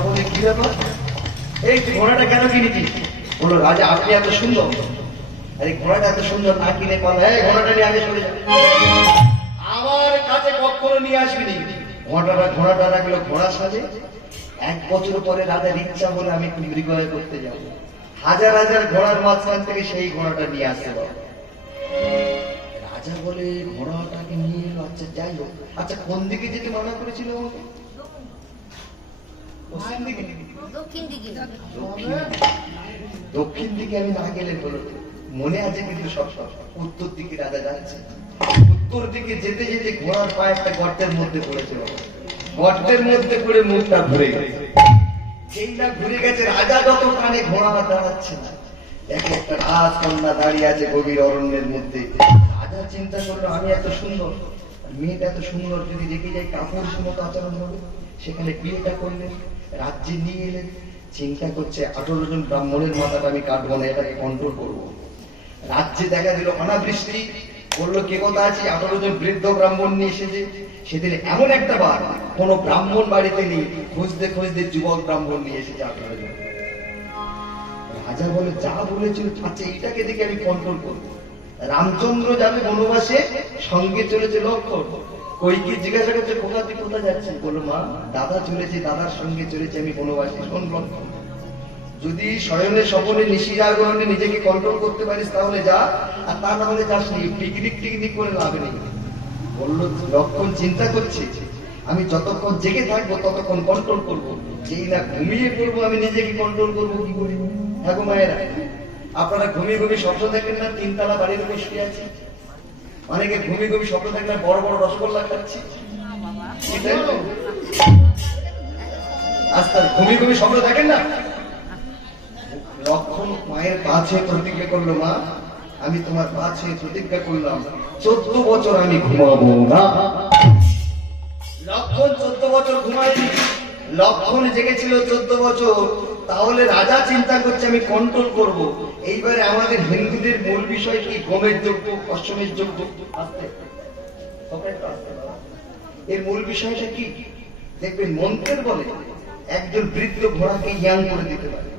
বলে কি ব্যাপার এই ঘোড়াটা কেন কিনেছিস বলো রাজা আপনি এত সুন্দর আরে ঘোড়াটা এত সুন্দর না কিনে পাবে এই ঘোড়াটা নিয়ে আগে চলে যাবে আমার কাছে কখনো নিয়ে আসবি নি ঘোড়াটা রাখলো ঘোড়া সাজে 1 বছর পরে রাজার ইচ্ছা বলে আমি একটু মৃগয় করতে যাবো হাজার হাজার ঘোড়ার মাঝখান থেকে সেই ঘোড়াটা নিয়ে আসতে পারবো রাজা বলে ঘোড়াটাকে নিয়ে এলো আচ্ছা যাই হোক আচ্ছা কোন দিকে যেতে মানা করেছিল আমাকে পশ্চিম দিকে দক্ষিণ দিকে আমি না গেলে বলো মনে আছে কিন্তু সব উত্তর দিকে রাজা যাচ্ছে উত্তর দিকে যেতে যেতে ঘোড়ার পায়ে একটা গর্তের মধ্যে পড়েছে গর্তের মধ্যে পড়ে মুখটা ঘুরে গেছে যেই না ঘুরে গেছে রাজা যত টানে ঘোড়া দাঁড়াচ্ছে না দেখে একটা রাজকন্যা দাঁড়িয়ে আছে গভীর অরণ্যের মধ্যে রাজা চিন্তা করলো আমি এত সুন্দর মেয়েটা এত সুন্দর যদি রেখে যাই কাপড় মতো আচরণ হবে সেখানে বিয়েটা করলেন রাজ্যে নিয়ে এলেন চিন্তা করছে 18 জন ব্রাহ্মণের মাথাটা আমি কাটবো না এটাকে কন্ট্রোল করবো রাজ্যে দেখা দিল অনাবৃষ্টি বললো কে কথা আছে 18 জন বৃদ্ধ ব্রাহ্মণ নিয়ে এসেছে সেদিন এমন একটা বার কোন ব্রাহ্মণ বাড়িতে নেই খুঁজতে খুঁজতে যুবক ব্রাহ্মণ নিয়ে এসেছে 18 জন রাজা বলে যা বলেছিল আচ্ছা এইটাকে দেখে আমি কন্ট্রোল করবো রামচন্দ্র যাবে বনবাসে সঙ্গে চলেছে লক্ষণ কইকে জিজ্ঞাসা করছে কোথা তুই কোথা যাচ্ছিস বললো মা দাদা চলেছে দাদার সঙ্গে চলেছে আমি বনবাসে শোন লক্ষণ যদি শয়নে স্বপনে নিশি জাগরণে নিজেকে কন্ট্রোল করতে পারিস তাহলে যা আর তা না হলে যাস নি পিকনিক করে লাভ নেই বললো লক্ষণ চিন্তা করছে আমি যতক্ষণ জেগে থাকবো ততক্ষণ কন্ট্রোল করবো যেই না ঘুমিয়ে পড়বো আমি নিজেকে কন্ট্রোল করবো কি করে থাকো মায়েরা আপনারা ঘুমিয়ে ঘুমিয়ে স্বপ্ন দেখেন না 3 তলা বাড়ির উপর শুয়ে আছি অনেকে ঘুমিয়ে ঘুমিয়ে স্বপ্ন দেখেন বড় বড় রসগোল্লা খাচ্ছি আস্তে ঘুমিয়ে ঘুমিয়ে স্বপ্ন দেখেন না লক্ষণ মায়ের কাছে প্রতিজ্ঞা করলো মা আমি তোমার কাছে প্রতিজ্ঞা করলাম 14 বছর আমি ঘুমাবো না লক্ষণ 14 বছর ঘুমায়নি লক্ষণ জেগেছিল 14 বছর তাহলে রাজা চিন্তা করছে আমি কন্ট্রোল করব এইবারে আমাদের হিন্দুদের মূল বিষয় কি হোমের যজ্ঞ অশ্বমের যজ্ঞ আস্তে এর মূল বিষয়টা কি দেখবেন মন্ত্রের বলে একজন বৃদ্ধ ঘোড়াকে ইয়াং করে দিতে পারে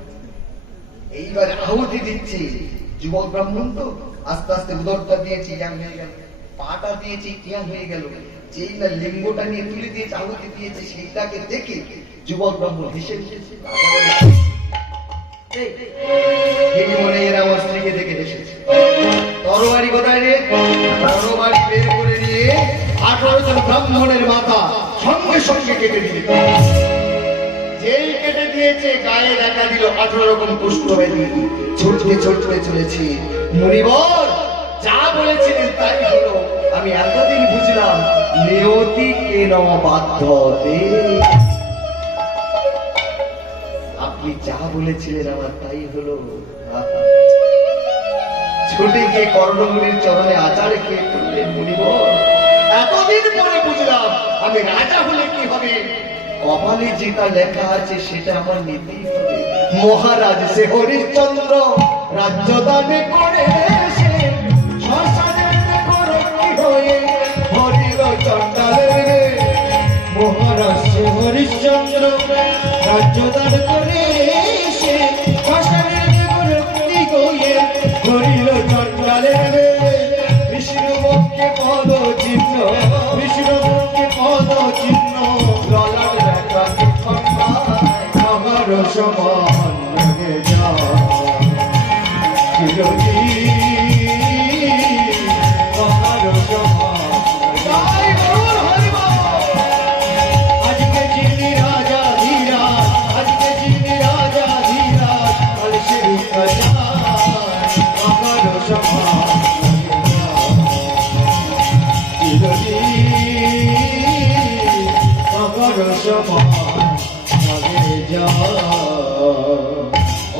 এইবার আহুতি দিচ্ছে যুবক ব্রাহ্মণ তো আস্তে আস্তে উদরটা দিয়েছি ইয়াং হয়ে গেল পাটা দিয়েছি ইয়াং হয়ে গেল যেই না লিঙ্গটা নিয়ে তুলে দিয়েছে আহুতি দিয়েছে সেইটাকে দেখে যুবক ব্রাহ্মণ হেসে উঠেছে মনে এরা আমার স্ত্রীকে দেখে হেসেছে তরবারি কোথায় রে তরবারি বের করে নিয়ে 18 জন ব্রাহ্মণের মাথা সঙ্গে সঙ্গে কেটে দিল যেই কেটে দিয়েছে গায়ে দেখা দিল 18 রকম কুষ্ঠ ব্যাধি ছুটতে ছুটতে চলেছে মুনিবর যা বলেছিলেন তাই হলো আমি এতদিন বুঝলাম নিয়তি কেন বাধ্যতে আপনি যা বলেছিলেন আমার তাই হলো ছুটে গিয়ে কর্ণমুনির চরণে আচার খেয়ে পড়লেন মুনিবর এতদিন পরে বুঝলাম আমি রাজা হলে কি হবে কপালে যেটা লেখা আছে সেটা আমার নিতেই হবে মহারাজ সে হরিশ্চন্দ্র রাজ্য দানে করে মহারাজ সে হরিশ্চন্দ্র রাজ্য দান করে সে করিল চণ্ডালের বিষ্ণুপক্ষে পদ চিহ্ন বিষ্ণুপক্ষে পদ চিহ্ন ললাট দেখাতে খন্ডায় মহার সমান লাগে যা চিরদিন পাহাড় সমান জয় গৌর হরিবল। আজকে যিনি রাজা ধীরাজ, আজকে যিনি রাজা ধীরাজ, কলসির কাজায় পাহাড় সমান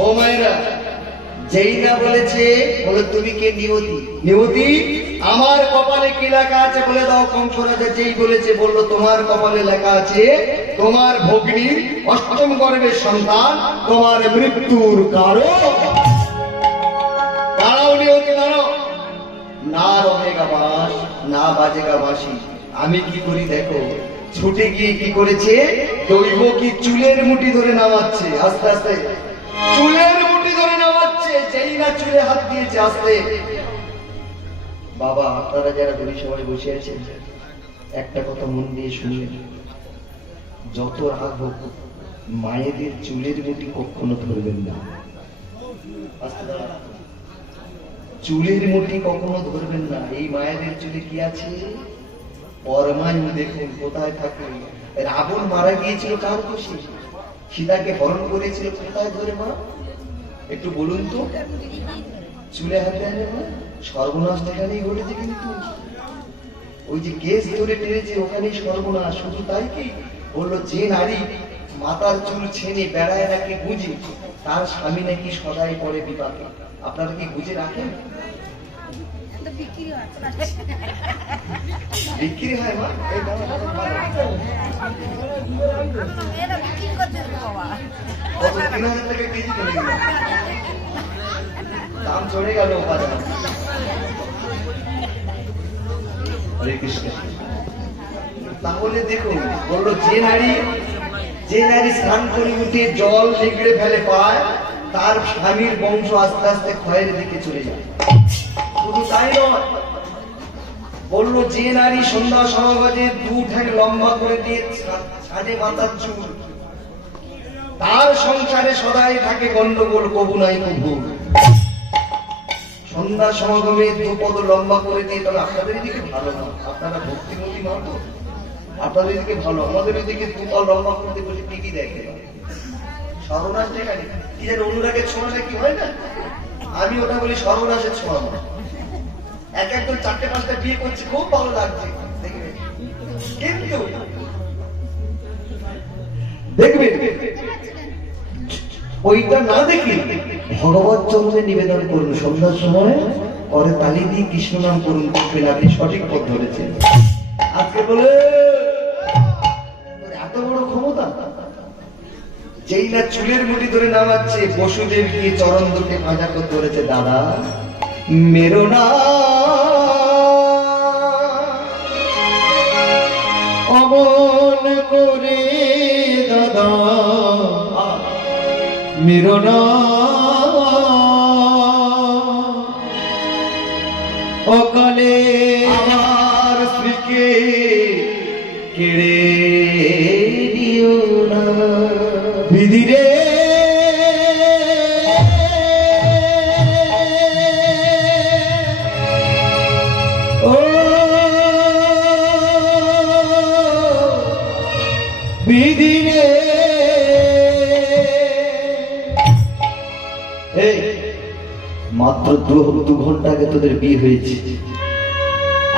ও মায়েরা, যেই না বলেছে বলে তুমি কে নিয়তি? নিয়তি আমার কপালে কি লেখা আছে বলে দাও। কংস রাজা যেই বলেছে বললো তোমার কপালে লেখা আছে তোমার ভগ্নীর অষ্টম গর্ভের সন্তান তোমার মৃত্যুর কারণ। দাঁড়াও নিয়তি, দাঁড়াও। না রহেগা বাস, না বাজেগা বাঁশি। আমি কি করি দেখো, ছুটে গিয়ে কি করেছে, দৈব কি চুলের মুঠি ধরে নামাচ্ছে, আস্তে আস্তে চুলের মুঠি ধরে নামাচ্ছে। যেই না চুলে হাত দিয়েছে আস্তে। বাবা আপনারা যারা দড়ি সবাই বসে আছেন, একটা কথা মন দিয়ে শুনলেন, যত রাগ হোক মায়েদের চুলের মুঠি কখনো ধরবেন না। আস্তে দাঁড়া। চুলের মুঠি কখনো ধরবেন না। এই মায়েদের চুলে কি আছে? পরমায়ু। দেখুন কোথায় থাকে। রাবণ মারা গিয়েছিল কার দোষে? সীতাকে হরণ করেছিল কোথায় ধরে মা? একটু বলুন তো। চুলে হাত দেয় না? সর্বনাশ সেখানেই ঘটেছে। কিন্তু ওই যে কেস ধরে টেনেছে ওখানেই সর্বনাশ। শুধু তাই কি বললো, যে নারী মাথার চুল ছেনে বেড়ায় নাকি গুঁজে, তার স্বামী নাকি সদাই পড়ে বিপাকে। আপনারা কি গুঁজে রাখেন? বিক্রি হয় মা? এই দাও, দাও, দাও। কত? 3000 টাকা কেজি চলে গেল, দাম চড়ে গেল বাজার। হরে কৃষ্ণ। তাহলে দেখুন বললো, যে নারী স্নান করে উঠে জল নিগড়ে ফেলে পায়, তার স্বামীর বংশ আস্তে আস্তে ক্ষয়ের দিকে চলে যায়। শুধু তাই নয়, বললো যে নারী সন্ধ্যা সমাজে 2 ঠ্যাং লম্বা করে দিয়ে ছাদে মাথার চুল, তার সংসারে সদাই থাকে গন্ডগোল, কবু নাই কবু। সন্ধ্যা সমাগমে 2 পদ লম্বা করে দিয়ে, তবে আপনাদের এদিকে ভালো না, আপনারা ভক্তিমতী মানো, আপনাদের এদিকে ভালো। আমাদের এদিকে 2 পদ লম্বা করতে বসে টিভি দেখে সর্বনাশ দেখানি। কি যেন অনুরাগের ছোঁয়াটা কি হয় না, আমি ওটা বলি সর্বনাশের ছোঁয়া। এক একজন 4টে-5টা বিয়ে করছে, খুব ভালো লাগছে দেখবে, কিন্তু দেখবে ওইটা না দেখি ভগবত চরণে নিবেদন করুন সন্ধ্যার সময়, পরে তালি দিয়ে কৃষ্ণ নাম করুন, দেখবেন আপনি সঠিক পথ ধরেছেন। আজকে বলে এত বড় ক্ষমতা, যেই না চুলের মুঠি ধরে নামাচ্ছে, বসুদেব গিয়ে চরণ দুটি ভাঁজা করে ধরেছে। দাদা মেরো না অমন করে দাদা মেরো না, অকালে আমার স্ত্রীকে কেড়ে দিও না। বিধি রে ও বিধি রে। এই মাত্র 2 ঘন্টা আগে তোদের বিয়ে হয়েছে,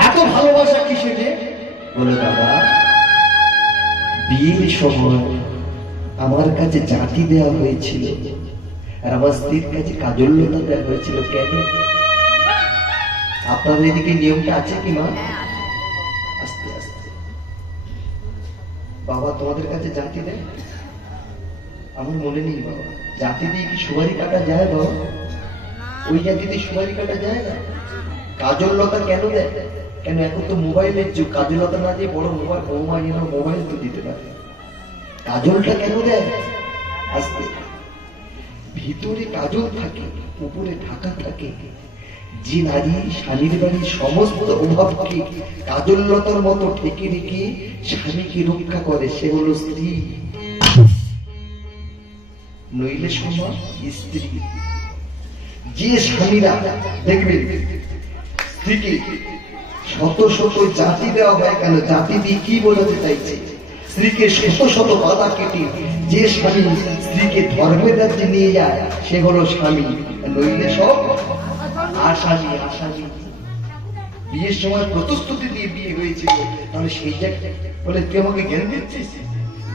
এত ভালোবাসা কিসে রে? বলে দাদা বিয়ের সময় আমার কাছে জাতি দেওয়া হয়েছিল, আর আমার স্ত্রীর কাছে কাজল্যতা দেওয়া হয়েছিল। কেন? আপনাদের এদিকে নিয়মটা আছে কি মা? আস্তে আস্তে। বাবা তোমাদের কাছে জাতি দেয়? আমার মনে নেই বাবা। জাতি দিয়ে কি সুপারি কাটা যায় বাবা? ওই জাতিতে সুপারি কাটা যায় না। কাজললতা কেন দেয়? কেন এখন তো মোবাইলের যুগ, কাজললতা না দিয়ে বড় মোবাইল, বৌমা যেন মোবাইল তো দিতে পারে। কাজলটা কেন দেয়? আস্তে। ভিতরে কাজল থাকে, উপরে ঢাকা থাকে। যে নারী স্বামীর বাড়ির সমস্ত অভাবকে কাজললতার মতো ঠেকে রেখে স্বামীকে রক্ষা করে, সে হলো স্ত্রী। নইলে শোনো স্ত্রী। যে স্বামীরা দেখবেন স্ত্রীকে শত শত জাতি দেওয়া হয়, কেন জাতি দিয়ে কি বোঝাতে চাইছে? স্ত্রীকে শত শত বাধা কেটে যে স্বামী স্ত্রীকে ধর্মের রাজ্যে নিয়ে যায় সে হলো স্বামী, নইলে সব আসামি। আসামি বিয়ের সময় প্রতিশ্রুতি দিয়ে বিয়ে হয়েছিল, তাহলে সেই জায়গায় বলে তুই আমাকে জ্ঞান দিচ্ছিস?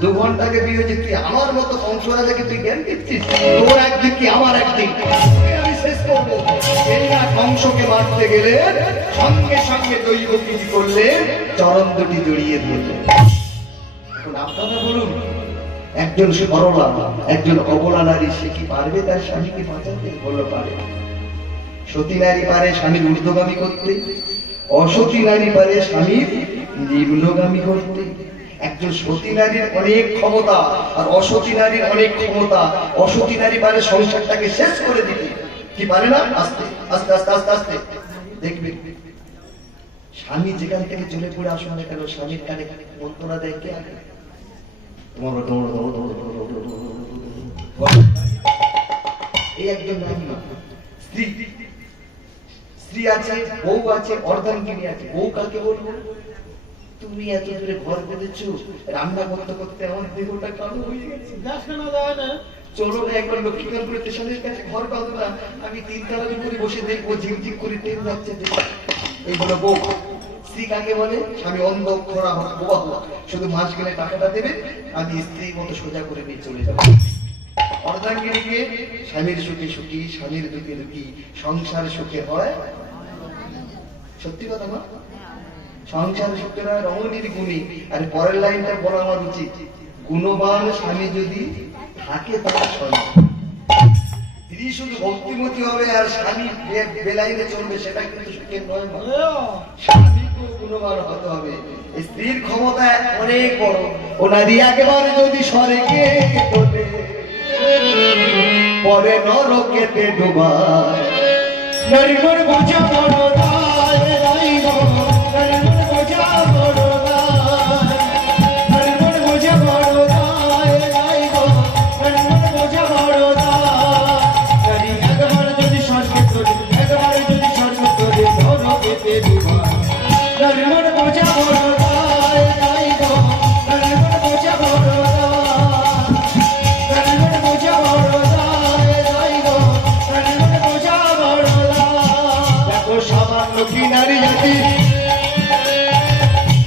2 ঘন্টা আগে বিয়ে হয়েছে, তুই আমার মতো কংসরাজাকে তুই জ্ঞান দিচ্ছিস? তোর একদিন কি আমার একদিন, তোকে আমি শেষ করবো। এই না কংসকে মারতে গেলে সঙ্গে সঙ্গে দৈব কি করলে চরণ দুটি জড়িয়ে ধরলেন। এখন আপনারা বলুন, একজন সরলা একজন অবলা নারী সে কি পারবে তার স্বামীকে বাঁচাতে? বললো পারে। সতী নারী পারে স্বামীর ঊর্ধ্বগামী করতে, অসতী নারী পারে স্বামীর নিম্নগামী করতে। একজন সতী নারীর অনেক ক্ষমতা আর অসতী নারীর অনেক ক্ষমতা। অসতী নারী পারে সংসারটাকে শেষ করে দিতে, কি পারে না? আস্তে আস্তে আস্তে আস্তে আস্তে দেখবে স্বামী যেখান থেকে চলে পড়ে আসুন না কেন, স্বামীর কানে মন্ত্রণা দেয় কে আগে? তোমার এই একজন নারী না, স্ত্রী। স্ত্রী আছে, বউ আছে, অর্ধাঙ্গিনী আছে। বউ কাকে বলবো? তুমি এত দূরে ঘর বেঁধেছো, রান্না করতে করতে আমার দেহটা কালো হয়ে গেছে। চলো না একবার লক্ষ্মীকান্তপুর স্টেশনের কাছে ঘর বাঁধো না, আমি 3 তলার উপরে বসে দেখবো ঝিকঝিক করে ট্রেন যাচ্ছে। এই হলো বউ। স্ত্রী কাকে বলে? স্বামী অন্ধ খোড়া বোবা হোক, শুধু মাস গেলে টাকাটা দেবে, আমি স্ত্রীর মতো সোজা করে নিয়ে চলে যাবো। অর্ধাঙ্গিনীকে স্বামীর সুখে সুখী, স্বামীর দুঃখে দুঃখী, সংসার সুখে হয়। সত্যি কথা না? সংসার সুখে হয় রমণীর গুণী। আর পরের লাইনটা বলা আমার উচিত, গুণবান স্বামী যদি থাকে তার স্বামী। স্ত্রী শুধু ভক্তিমতী হবে আর স্বামী বেলাইনে চলবে, সেটা কিন্তু সুখের নয়। স্বামীকেও গুণবান হতে হবে। স্ত্রীর ক্ষমতা অনেক বড়। ও নারী একেবারে যদি স্বর্গে তোলে, পরে নরকেতে ডুবায়। নারীর মন বোঝা বড় দায়, নারীর মন বোঝা বড় দায়, নারীর মন বোঝা বড় দায়, নারীর মন বোঝা বড় দায়। নারী একবার যদি স্বর্গে তোলে, একবার যদি স্বর্গে তোলে, নরকেতে ডুবায়। নারীর মন বোঝা বড় দায়, নারীর মন বোঝা বড় দায়, নারীর মন বোঝা বড় দায়, নারীর মন বোঝা বড় দায়। দেখো সামান্য কি নারী জাতি,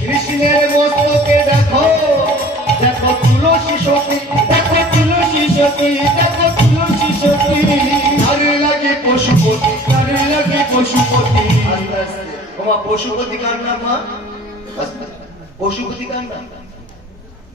কৃষ্ণের মস্তকে দেখো, দেখো তুলসী সতী, দেখো তুলসী সতী, দেখো তুলসী সতী। নারী লাগে পশুপতি, নারী লাগে পশুপতি। আস্তে আস্তে তোমার পশুপতি কার নাম? মা পশুপতি কার নাম?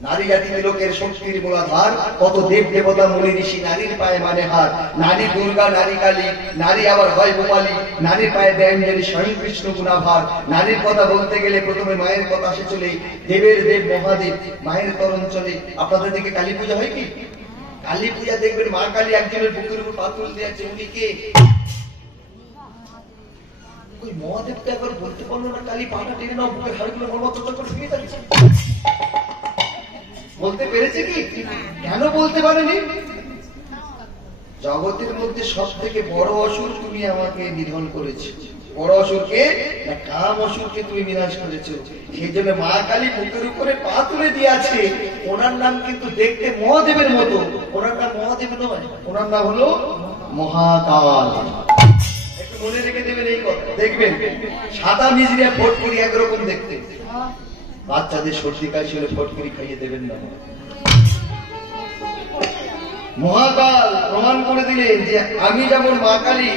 নারী জাতি লোকের শক্তির মূলাধার, কত দেব দেবতা মুনি ঋষি নারীর পায়ে মানে হাত। নারী দুর্গা, নারী কালী, নারী আবার হয় গোপালী, নারীর পায়ে দেয়াঞ্জলি স্বয়ং কৃষ্ণ গুণাভার। নারীর কথা বলতে গেলে প্রথমে মায়ের কথা আসে চলে, দেবের দেব মহাদেব, মায়ের তরণ চলে। আপনাদের দিকে কালী পূজা হয় কি? কালী পূজা দেখবেন মা কালী একজনের বুকের উপর পাতুল দিয়ে আছে, উনি কে? ওই মহাদেবটা একবার বলতে পারলো না কালী পাটা টেনে নাও, বুকের হাড়গুলো মর্মত করে ফিরে যাচ্ছে। বলতে পেরেছে কি? কেন বলতে পারেনি? জগতের মধ্যে সব থেকে বড় অসুর তুমি আমাকে নিধন করেছো। বড় অসুরকে না কাম অসুরকে তুমি বিনাশ করেছো। সেই জন্য মা কালী বুকের উপরে পা তুলে দিয়ে আছে। ওনার নাম কিন্তু দেখতে মহাদেবের মতো, ওনার নাম মহাদেব নয়, ওনার নাম হলো মহাকাল। একটু মনে রেখে দেবেন এই কথা। দেখবেন সাদা মিজরিয়া ফটকিরি একরকম দেখতে, বাচ্চাদের সর্দি কাশি হলে ফটকিরি খাইয়ে দেবেন না। মহাকাল প্রমাণ করে দিলেন যে আমি যেমন মা কালী,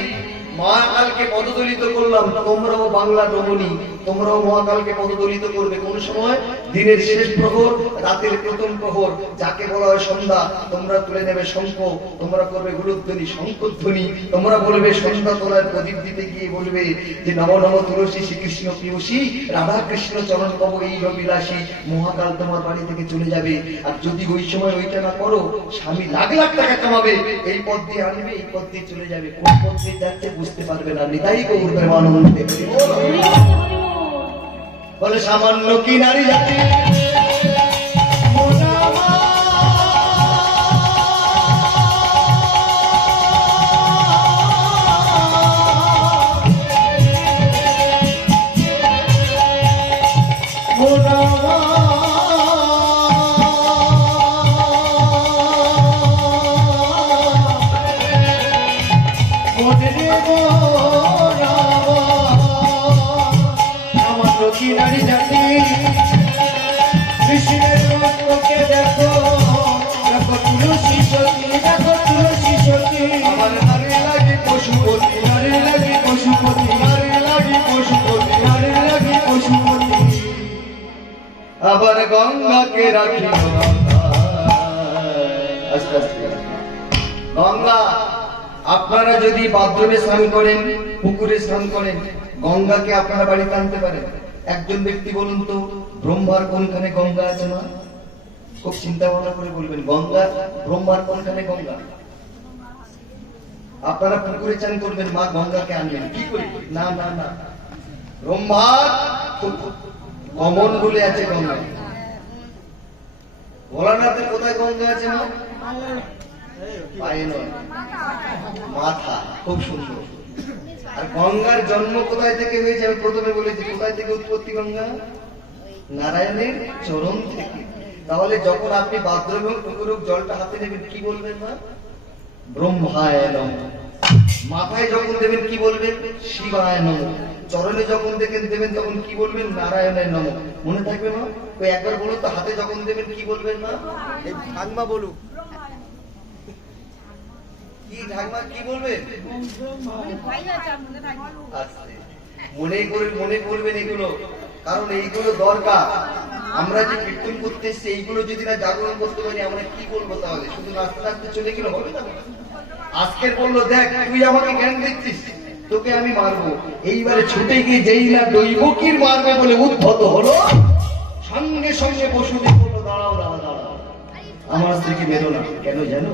মহাকালকে পদদলিত করলাম, তোমরাও বাংলা রমণী, তোমরাও মহাকালকে পদদলিত করবে। কোন সময়? দিনের শেষ প্রহর, রাতের প্রথম প্রহর, যাকে বলা হয় সন্ধ্যা। তোমরা তুলে নেবে শঙ্খ, তোমরা করবে হুলুধ্বনি, শঙ্খধ্বনি। তোমরা বলবে সন্ধ্যা তোলার প্রদীপ দিতে গিয়ে বলবে যে নম নম তুলসী শ্রীকৃষ্ণ প্রিয়সী, রাধা কৃষ্ণ চরণ পাবো এই বিলাসী। মহাকাল তোমার বাড়ি থেকে চলে যাবে। আর যদি ওই সময় ওইটা না করো, স্বামী লাখ লাখ টাকা কামাবে, এই পথ দিয়ে আনবে, এই পথ দিয়ে চলে যাবে। কোন পথ দিয়ে যাচ্ছে বুঝতে পারবে না। নিতাই গৌর প্রেমানন্দে বলে সামান্য কি নারী জাতি, নারী জাতি কৃষ্ণের রূপকে দেখো দেখো তুলসী সতী দেখো তুলসী সতী আমার নারী লাগি পশুপতি, নারী লাগি পশুপতি নারী লাগি পশুপতি। নারী লাগি পশুপতি আবার গঙ্গাকে রাখি আস্তে আস্তে। গঙ্গা, আপনারা যদি বাথরুমে স্নান করেন, পুকুরে স্নান করেন, গঙ্গাকে আপনারা বাড়িতে আনতে পারেন। একজন ব্যক্তি বলুন তো, ব্রহ্মার কোনখানে গঙ্গা আছে মা? খুব চিন্তা ভাবনা করে বলবেন, গঙ্গা ব্রহ্মার কোনখানে গঙ্গা? আপনারা পুকুরে চান করবেন, মা গঙ্গাকে আনবেন, কি করি? না না না, ব্রহ্মার কমন বলে আছে গঙ্গা। ভোলানাথের কোথায় গঙ্গা আছে মা? পায়ে নয়, মাথা। খুব সুন্দর। আর গঙ্গার জন্ম কোথায় থেকে হয়েছে? আমি প্রথমে বলেছি, কোথায় থেকে উৎপত্তি গঙ্গা? নারায়ণের চরণ থেকে। তাহলে যখন আপনি বাথরুমে হোক পুকুরে হোক জলটা হাতে নেবেন, কি বলবেন মা? ব্রহ্মায় নমঃ। মাথায় যখন দেবেন কি বলবেন? শিবায় নমঃ। চরণে যখন দেবেন তখন কি বলবেন? নারায়ণের নমঃ। মনে থাকবে মা? ওই একবার বলুন তো, হাতে যখন দেবেন কি বলবেন মা? এই ঠাকমা বলুন, কি ঠাকমা কি বলবেন? আচ্ছা, মনে করবেন এগুলো, কারণ এইগুলো দরকার। আমরা যে কীর্তন করতে এসেছি, এইগুলো যদি না জাগরণ করতে পারি, আমরা কি বলবো? তাহলে শুধু নাচতে নাচতে চলে গেলে হবে না। আজকের বললো, দেখ তুই আমাকে জ্ঞান দিচ্ছিস, তোকে আমি মারবো। এইবারে ছুটে গিয়ে যেই না দৈবকীর মারবে বলে উদ্ধত হলো, সঙ্গে সঙ্গে পশুদের বললো, দাঁড়াও দাঁড়াও দাঁড়াও, আমার স্ত্রীকে বেরো না। কেন জানো?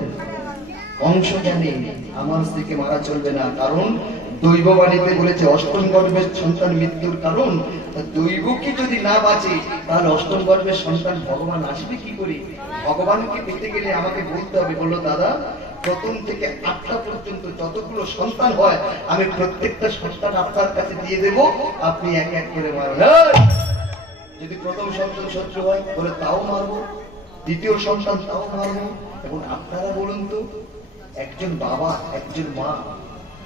অংশ জানে আমার স্ত্রীকে মারা চলবে না, কারণ দৈববাণীতে বলেছে অষ্টম গর্ভের সন্তান মৃত্যুর কারণ। দৈবকী যদি না বাঁচে, তাহলে অষ্টম গর্ভের সন্তান ভগবান আসবে কি করে? ভগবানকে পেতে গেলে আমাকে বলতে হবে। বললো, দাদা প্রথম থেকে 8টা পর্যন্ত যতগুলো সন্তান হয়, আমি প্রত্যেকটা সন্তান আপনার কাছে দিয়ে দেব, আপনি এক এক করে মারবেন। যদি প্রথম সন্তান শত্রু হয়, বলে তাও মারবো, দ্বিতীয় সন্তান তাও মারবো। এবং আপনারা বলুন তো, একজন বাবা একজন মা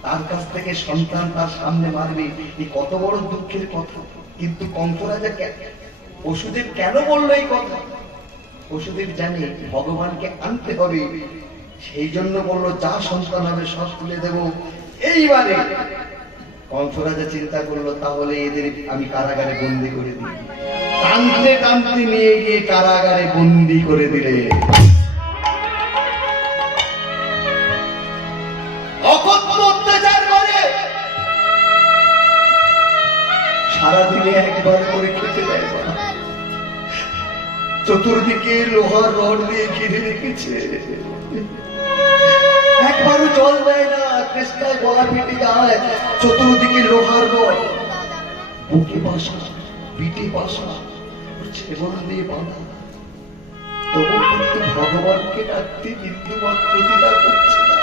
তার কাছ থেকে সন্তান তার সামনে মারবে, এই কত বড় দুঃখের কথা। কিন্তু কংসরাজা পশুদেব কেন বললো এই কথা? পশুদেব জানে ভগবানকে আনতে হবে, সেই জন্য বললো, যা সন্তান হবে সব তুলে দেব। এইবারে কংসরাজা চিন্তা করলো, তাহলে এদের আমি কারাগারে বন্দি করে দিই। টানতে টানতে নিয়ে গিয়ে কারাগারে বন্দি করে দিলে। অত্যাচার করে সারাদিনে একবার করে খেতে দেয় না, চতুর্দিকে লোহার রড দিয়ে ঘিরে রেখেছে, একবারও জল দেয় না, চেষ্টায় গলা ফেটে যায়, চতুর্দিকে লোহার রড, বুকে বাসা, পিঠে বাসা, ছেবল দিয়ে বাঁধা। তবু কিন্তু ভগবানকে ডাকতে বিন্দু মাত্র দ্বিধা করছে না।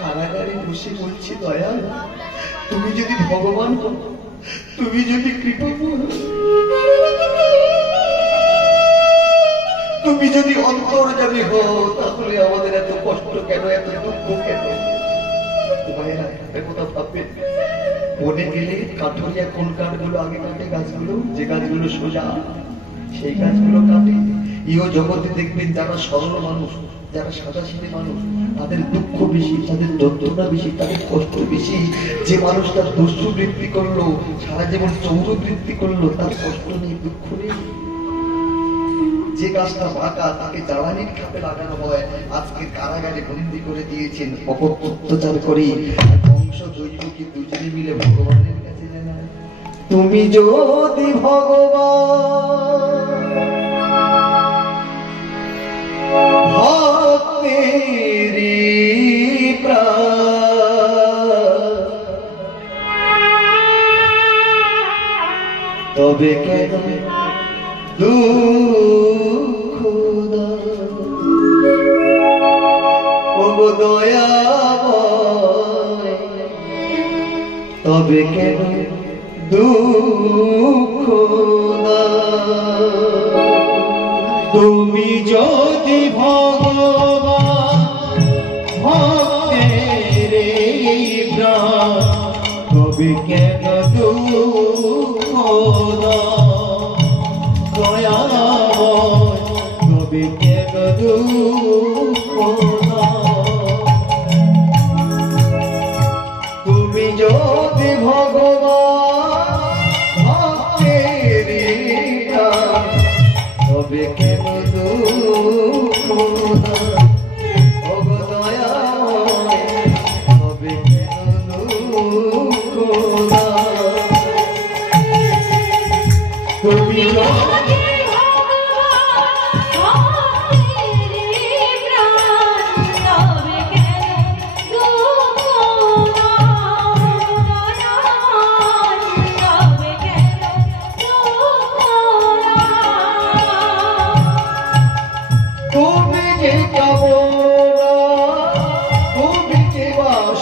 কারাগারে বসে বলছি, দয়াল তুমি যদি ভগবান হও, তুমি যদি কৃপা করো, তুমি যদি অন্তর্যামী হও, তাহলে আমাদের এত কষ্ট কেন, এত দুঃখ কেন? ভাইয়েরা একথা ভাববেন। বনে গেলে কাঠুরিয়া কোন কাঠগুলো আগে কাটে? গাছগুলো, যে গাছগুলো সোজা সেই গাছগুলো কাটে। ইহ জগতে দেখবেন যারা সরল মানুষ, যারা সাদাসিধে মানুষ, তাদের দুঃখ বেশি, তাদের যন্ত্রণা বেশি, তাদের কষ্ট বেশি। যে মানুষটা দস্যু বৃত্তি করলো, সারা জীবন চৌরবৃত্তি করলো, তার কষ্ট নেই, দুঃখ নেই। যে গাছটা বাঁকা, তাকে জ্বালানির খাপে লাগানো হয়। আজকে কারাগারে বন্দি করে দিয়েছেন অত্যাচার করে। বংশ দৈবকী দুজনে মিলে ভগবানের কাছে জানায়, তুমি যদি ভগবান ভক্তেরি প্রাণ, তবে কেন দুঃখ দাও দয়াময়, তবে কেন দুঃখ দাও? তুমি যদি ভগবান ভক্তের প্রাণ, তবে কেন দুঃখ দাও?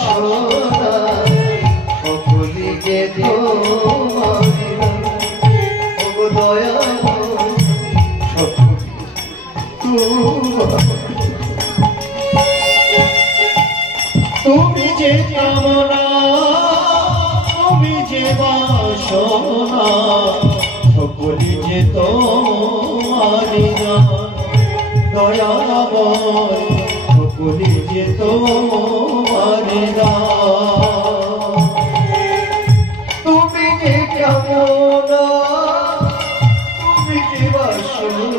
বাসনা সকলি যে তোমারি ওগো দয়াময় সকলি তোমার। তুমি যে কামনা তুমি যে বাসনা সকলি যে তোমারি দয়াময় সকলি যে তোমারি তুমি যে কামনা তুমি যে বাসনা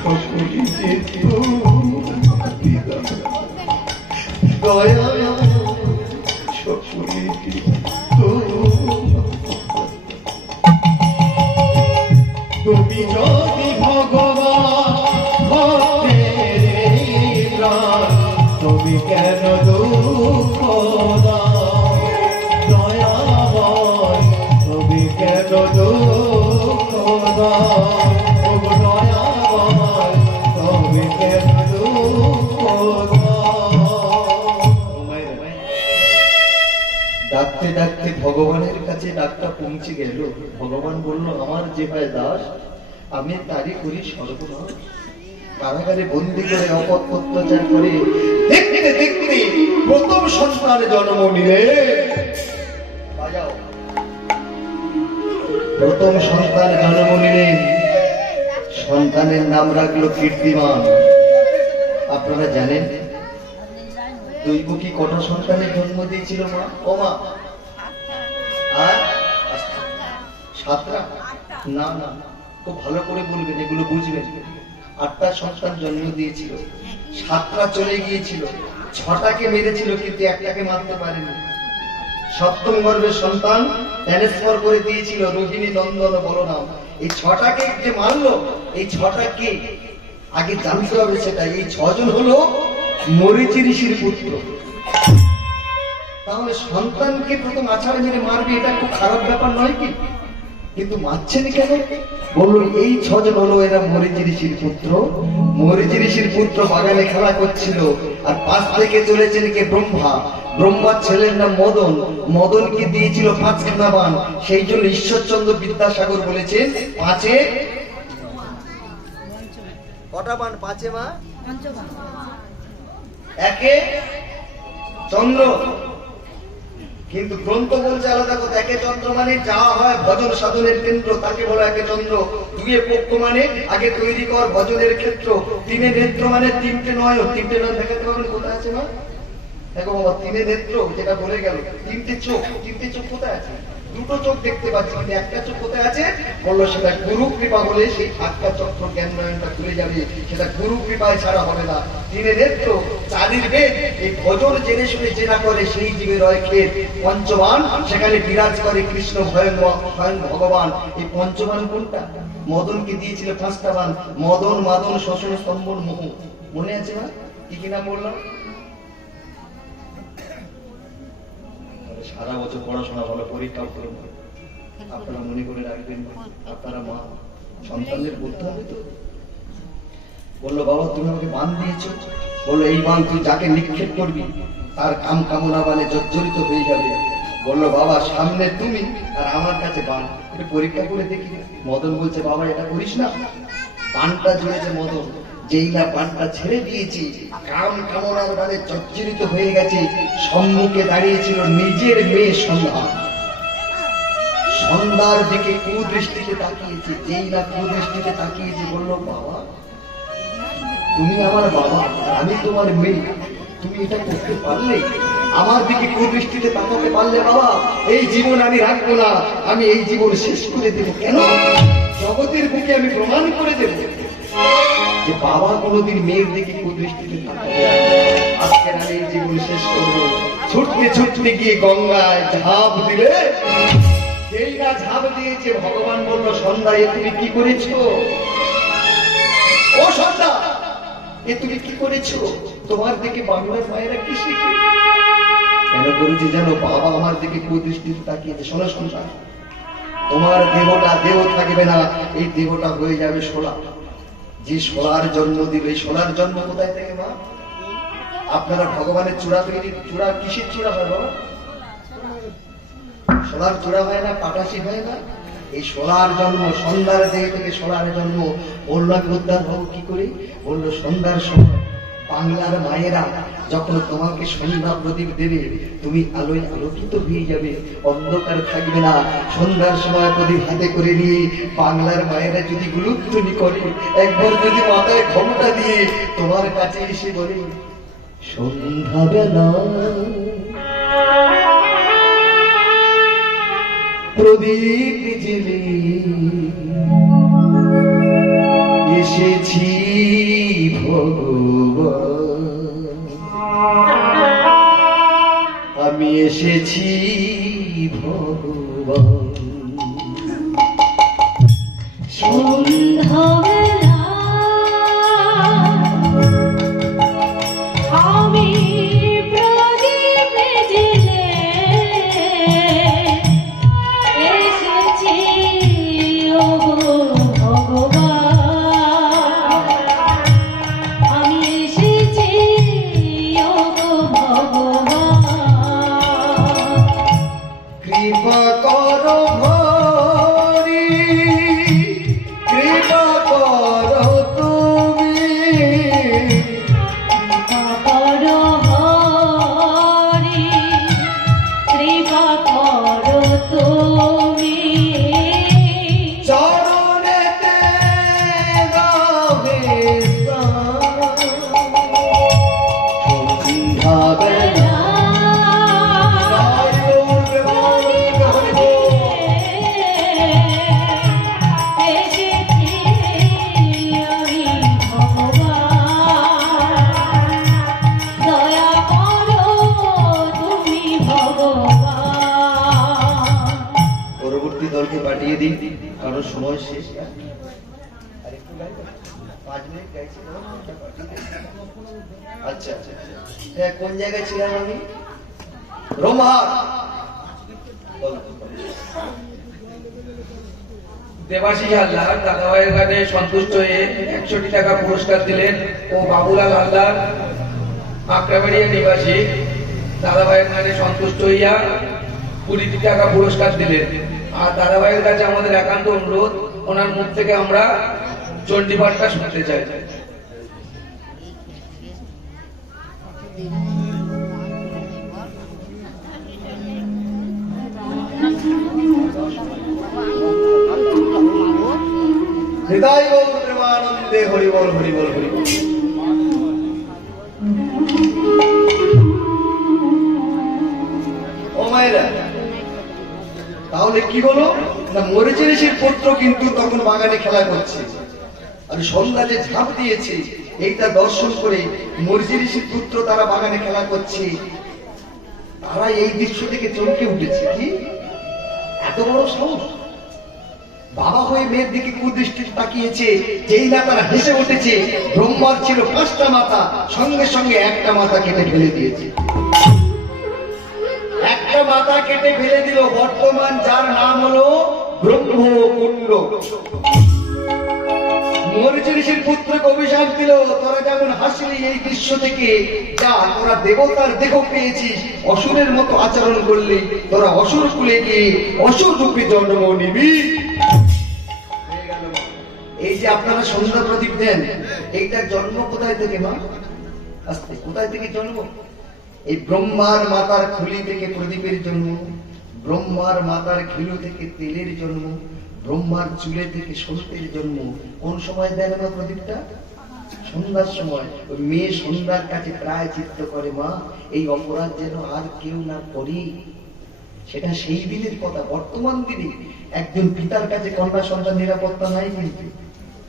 সকলি যে তোমারি দয়া সকলি যে তুমি যদি ভগবান ভক্তের প্রাণ তুমি কেন দুঃখ দাও দয়াময় তুমি কেন দুঃখ দাও ওগো দয়াময় তুমি কেন দুঃখ ডাকতে ডাকতে ভগবানের কাছে ডাকটা পৌঁছে গেল। ভগবান বলল আমার যে ভাই দাস আমি তারই করি সর্বনাশ। কারাগারে বন্দি করে অত্যাচার করে দেখতে দেখতে প্রথম সন্তান জন্ম নিলে বাজাও প্রথম সন্তান জন্ম নিলেন। সন্তানের নাম রাখলো কীর্তিমান। আপনারা জানেন দৈবকী কটা সন্তানের জন্ম দিয়েছিল মা? ও মা আর 7টা? না না, খুব ভালো করে বলবেন, এগুলো বুঝবেন। 8টা সন্তান জন্ম দিয়েছিল, 7টা চলে গিয়েছিল, 6টাকে মেরেছিল কিন্তু একটাকে মারতে পারেনি। 7ম গর্ভের সন্তান ট্রান্সফার করে দিয়েছিল রোহিণী নন্দন বলরাম। এই 6টাকে যে মারলো, এই 6টাকে আগে জানতে হবে সেটা। এই 6 জন হলো মরীচি ঋষির পুত্র। তাহলে সন্তানকে প্রথম আছাড় মেরে মারবে, এটা খুব খারাপ ব্যাপার নয় কি? কিন্তু মারছেন কেন? বলুন, এই 6 জন হলো এরা মরীচি ঋষির পুত্র। মরীচি ঋষির পুত্র বাগানে খেলা করছিল, আর পাশ থেকে চলেছেন কে? ব্রহ্মা। ব্রহ্মার ছেলের নাম মদন। মদনকে দিয়েছিল 5খানা বান। সেই জন্য ঈশ্বরচন্দ্র বিদ্যাসাগর বলেছেন 5-এ কটা বান? 5-এ মা 1-এ চন্দ্র। কিন্তু গ্রন্থ বলছে আলাদা কথা। 1-এ চন্দ্র মানে যা হয় ভজন সাধনের কেন্দ্র, তাকে বলা 1-এ চন্দ্র। 2-এ পক্ষ মানে আগে তৈরি কর ভজনের ক্ষেত্র। 3-এ নেত্র মানে 3টে নয়ন। 3টে নয়ন দেখাতে পারবেন কোথায় আছে মা? দেখো বাবা, 3-এ নেত্র যেটা বলে গেল। 3টে চোখ। 3টে চোখ কোথায় আছে? 2টো চোখ দেখতে পাচ্ছি, কিন্তু একটা চোখ কোথায় আছে? বললো সেটা গুরু কৃপা হলে সেই 8টা চক্র জ্ঞান নয়নটা খুলে যাবে। সেটা গুরু কৃপায় ছাড়া হবে না। 3-এ নেত্র, 4-এর বেদ। এই ভজন জেনে শুনে জেনা করে সেই জীবের হয় খেদ। পঞ্চবান, সেখানে বিরাজ করে কৃষ্ণ স্বয়ং ভগবান। এই পঞ্চবান কোনটা? মদনকে দিয়েছিল 5টা বান। মদন, মাদন, শোষণ, স্তম্ভন, মোহ। মনে আছে না? কি কিনা বললাম? সারা বছর পড়াশোনা ভালো, পরীক্ষাও করুন, আপনারা মনে করে রাখবেন। আপনারা মা, সন্তানদের বলতে হবে তো। বললো বাবা তুমি আমাকে বান দিয়েছো। বললো এই বান তুই যাকে নিক্ষেপ করবি তার কাম কামনা বানে জর্জরিত হয়ে যাবে। বললো বাবা সামনে তুমি আর আমার কাছে বান, এটা পরীক্ষা করে দেখি। মদন বলছে বাবা এটা করিস না। বানটা জুড়েছে মদন, যেই না বানটা ছেড়ে দিয়েছি কাম কামনার বানে জর্জরিত হয়ে গেছে। সম্মুখে দাঁড়িয়েছিল নিজের মেয়ে সন্ধ্যা। সন্ধ্যার দিকে কুদৃষ্টিতে তাকিয়েছে। যেই না কুদৃষ্টিতে তাকিয়েছে, বললো বাবা তুমি আমার বাবা, আমি তোমার মেয়ে, তুমি এটা করতে পারলে? আমার দিকে কুদৃষ্টিতে তাকাতে পারলে বাবা, এই জীবন আমি রাখবো না, আমি এই জীবন শেষ করে দেবো। কেন? জগতের বুকে আমি প্রমাণ করে দেব যে বাবা কোনোদিন মেয়ের দিকে কুদৃষ্টিতে তাকাবে। আজকে আমি এই জীবন শেষ করবো। ছুটতে ছুটতে গিয়ে গঙ্গায় ঝাঁপ দিলে, যেই না ঝাঁপ দিয়েছে ভগবান বললো সন্ধ্যা এ তুমি কি করেছো? ও সন্ধ্যা এ তুমি কি করেছো? তোমার দিকে বাংলার মায়েরা কি শিখে? কেন করেছে জানো? বাবা আমার দিকে কুদৃষ্টিতে তাকিয়েছে। শোনো সন্তান, তোমার দেহটা দেহ থাকবে না, এই দেহটা হয়ে যাবে শোলা। যে শোলার জন্ম দিবে, শোলার জন্ম কোথায় থেকে মা? আপনারা ভগবানের চূড়া তৈরি, চূড়া কিসের চূড়া হয় বাবা? সোলার চূড়া হয় না, পাটাশি হয় না? এই সোলার জন্ম, সন্ধ্যার দেহ থেকে সোলার জন্ম। বললো আমি উদ্ধার হবো কি করে? বললো সন্ধ্যার সময় বাংলার মায়েরা যখন তোমাকে সন্ধ্যা প্রদীপ দেবে, তুমি আলোয় আলোকিত হয়ে যাবে, অন্ধকার থাকবে না। সন্ধ্যার সময় প্রদীপ হাতে করে নিয়ে বাংলার মায়েরা যদি গুরুত্বনি করে, একবার যদি মাথায় ক্ষমতা দিয়ে তোমার কাছে এসে বলে সন্ধ্যাবেলা প্রদীপ জেলে এসেছি ভগবান, আমি এসেছি ভগবান। সন্ধ্যাবেলা আমি প্রদীপ জেলে এসেছি ওগো ভগবান, আমি এসেছি ওগো ভগবান। কৃপা করো হরি, কৃপা করো তুমি, কৃপা করো হরি, কৃপা করো তুমি, চরণেতে গাবে স্থান। সন্ধ্যাবেলা এসেছি আমি ভগবান, দয়া করো তুমি ভগবান। পরবর্তী দলকে পাঠিয়ে দিই, কারণ সময় শেষ। আরেকটু গাইবে? 5 মিনিট গাইছি তো? আচ্ছা আচ্ছা আচ্ছা। হ্যাঁ, কোন জায়গায় ছিলাম আমি? রোমহার। দেবাশিস হালদার দাদাভাইয়ের গানে সন্তুষ্ট হয়ে 100 টাকা পুরস্কার দিলেন ও বাবুলাল হালদার আকরাবাড়িয়া নিবাসী দাদাভাইয়ের গানে সন্তুষ্ট হইয়া 20 টাকা পুরস্কার দিলেন। আর দাদাভাইয়ের কাছে আমাদের একান্ত অনুরোধ, ওনার মুখ থেকে আমরা চণ্ডীপাঠটা শুনতে চাই। হৃদয় গৌর প্রেমানন্দে হরি বল হরি বল হরি বল। ও মায়েরা, তাহলে কি হলো না, মরিচি ঋষির পুত্র কিন্তু তখন বাগানে খেলা করছে, আর সন্ধ্যা যে ঝাঁপ দিয়েছে এইটা দর্শন করে মরিচি ঋষির পুত্র তারা বাগানে খেলা করছে। তারা এই দৃশ্য থেকে চমকে উঠেছে, কি এত বড় সাহস! বাবা হয়ে মেয়ের দিকে কুদৃষ্টিতে তাকিয়েছে, যেই না তারা হেসে উঠেছে। ব্রহ্মার ছিল 5টা মাথা, সঙ্গে সঙ্গে একটা মাথা কেটে ফেলে দিয়েছে। একটা মাথা কেটে ফেলে দিল, বর্তমান যার নাম হলো ব্রহ্মকুণ্ড। মরিচি ঋষির পুত্রকে অভিশাপ দিল, তোরা যেমন হাসলি এই দৃশ্য থেকে, যা তোরা দেবতার দেহ পেয়েছিস, অসুরের মতো আচরণ করলে তোরা অসুর কুলে গিয়ে অসুর রূপে জন্ম নিবি। হয়ে গেল। এই যে আপনারা সন্ধ্যা প্রদীপ দেন, এইটার জন্ম কোথায় থেকে মা? আস্তে, কোথায় থেকে জন্ম? এই ব্রহ্মার মাতার খুলি থেকে প্রদীপের জন্ম, ব্রহ্মার মাতার খিলু থেকে তেলের জন্ম, ব্রহ্মার চুলে থেকে সত্যের জন্ম। কোন সময় দেন না প্রদীপটা? সন্ধ্যার সময়। ওই মেয়ে সন্ধ্যার কাছে প্রায় চিত্ত করে, মা এই অপরাধ যেন আর কেউ না করি। সেটা সেই দিনের কথা। বর্তমান দিনে একজন পিতার কাছে কন্যা সন্তান নিরাপত্তা নাই, কিন্তু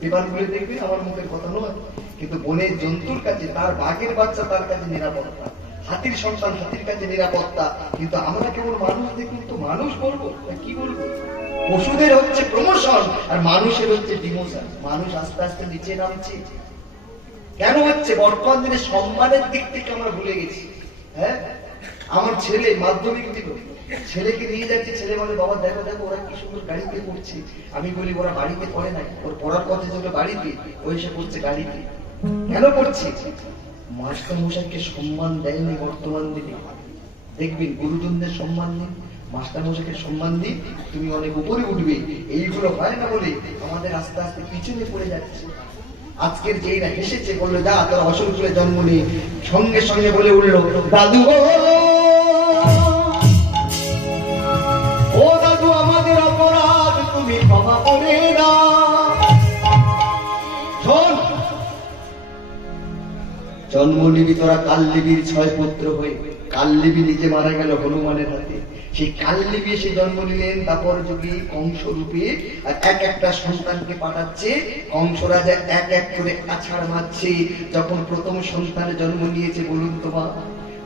পেপার গুলো দেখবে, আমার মুখের কথা নয়, কিন্তু বনের জন্তুর কাছে, তার বাঘের বাচ্চা তার কাছে নিরাপত্তা, হাতির সন্তান হাতির কাছে নিরাপত্তা। কিন্তু আমরা কেবল মানুষ দেখুন তো, মানুষ বলবো কি বলবো? পশুদের হচ্ছে প্রমোশন আর মানুষের হচ্ছে ডিমোশন। মানুষ আস্তে আস্তে নিচে নামছে। কেন হচ্ছে? বর্তমান দিনে সম্মানের দিক থেকে আমরা ভুলে গেছি। হ্যাঁ, আমার ছেলে মাধ্যমিক দিল, ছেলেকে নিয়ে যাচ্ছে, ছেলে বলে বাবা দেখো দেখো ওরা কি সুন্দর গাড়িতে পড়ছে। আমি বলি ওরা বাড়িতে পড়ে নাই, ওর পড়ার পথে ছিল বাড়িতে, ও এসে পড়ছে গাড়িতে। কেন পড়ছে? মাস্টার মশাইকে সম্মান দেয়নি বর্তমান দিনে। দেখবেন গুরুজনদের সম্মান দিন, মাস্টার মশাইকে সম্মান দিন, তুমি অনেক উপরে উঠবে। এইগুলো হয় না বলে আমাদের আস্তে আস্তে পিছনে পড়ে যাচ্ছে। আজকের যেইরা হেসেছে বললো যা তোর অসংখ্যে জন্ম নিয়ে, সঙ্গে সঙ্গে বলে উঠলো দাদু গো, ও দাদু আমাদের অপরাধ তুমি ক্ষমা করে দাও। শোন, জন্ম নিবি তোরা কাললিবির 6 পুত্র হয়ে। কাললিবি নিজে মারা গেল হনুমানের হাতে। সেই কাললিবি এসে জন্ম নিলেন তারপর যুগে কংস রূপে, আর এক একটা সন্তানকে পাঠাচ্ছে। কংস রাজা এক এক করে আছাড় মারছে। যখন প্রথম সন্তানের জন্ম নিয়েছে, বলুন তো মা,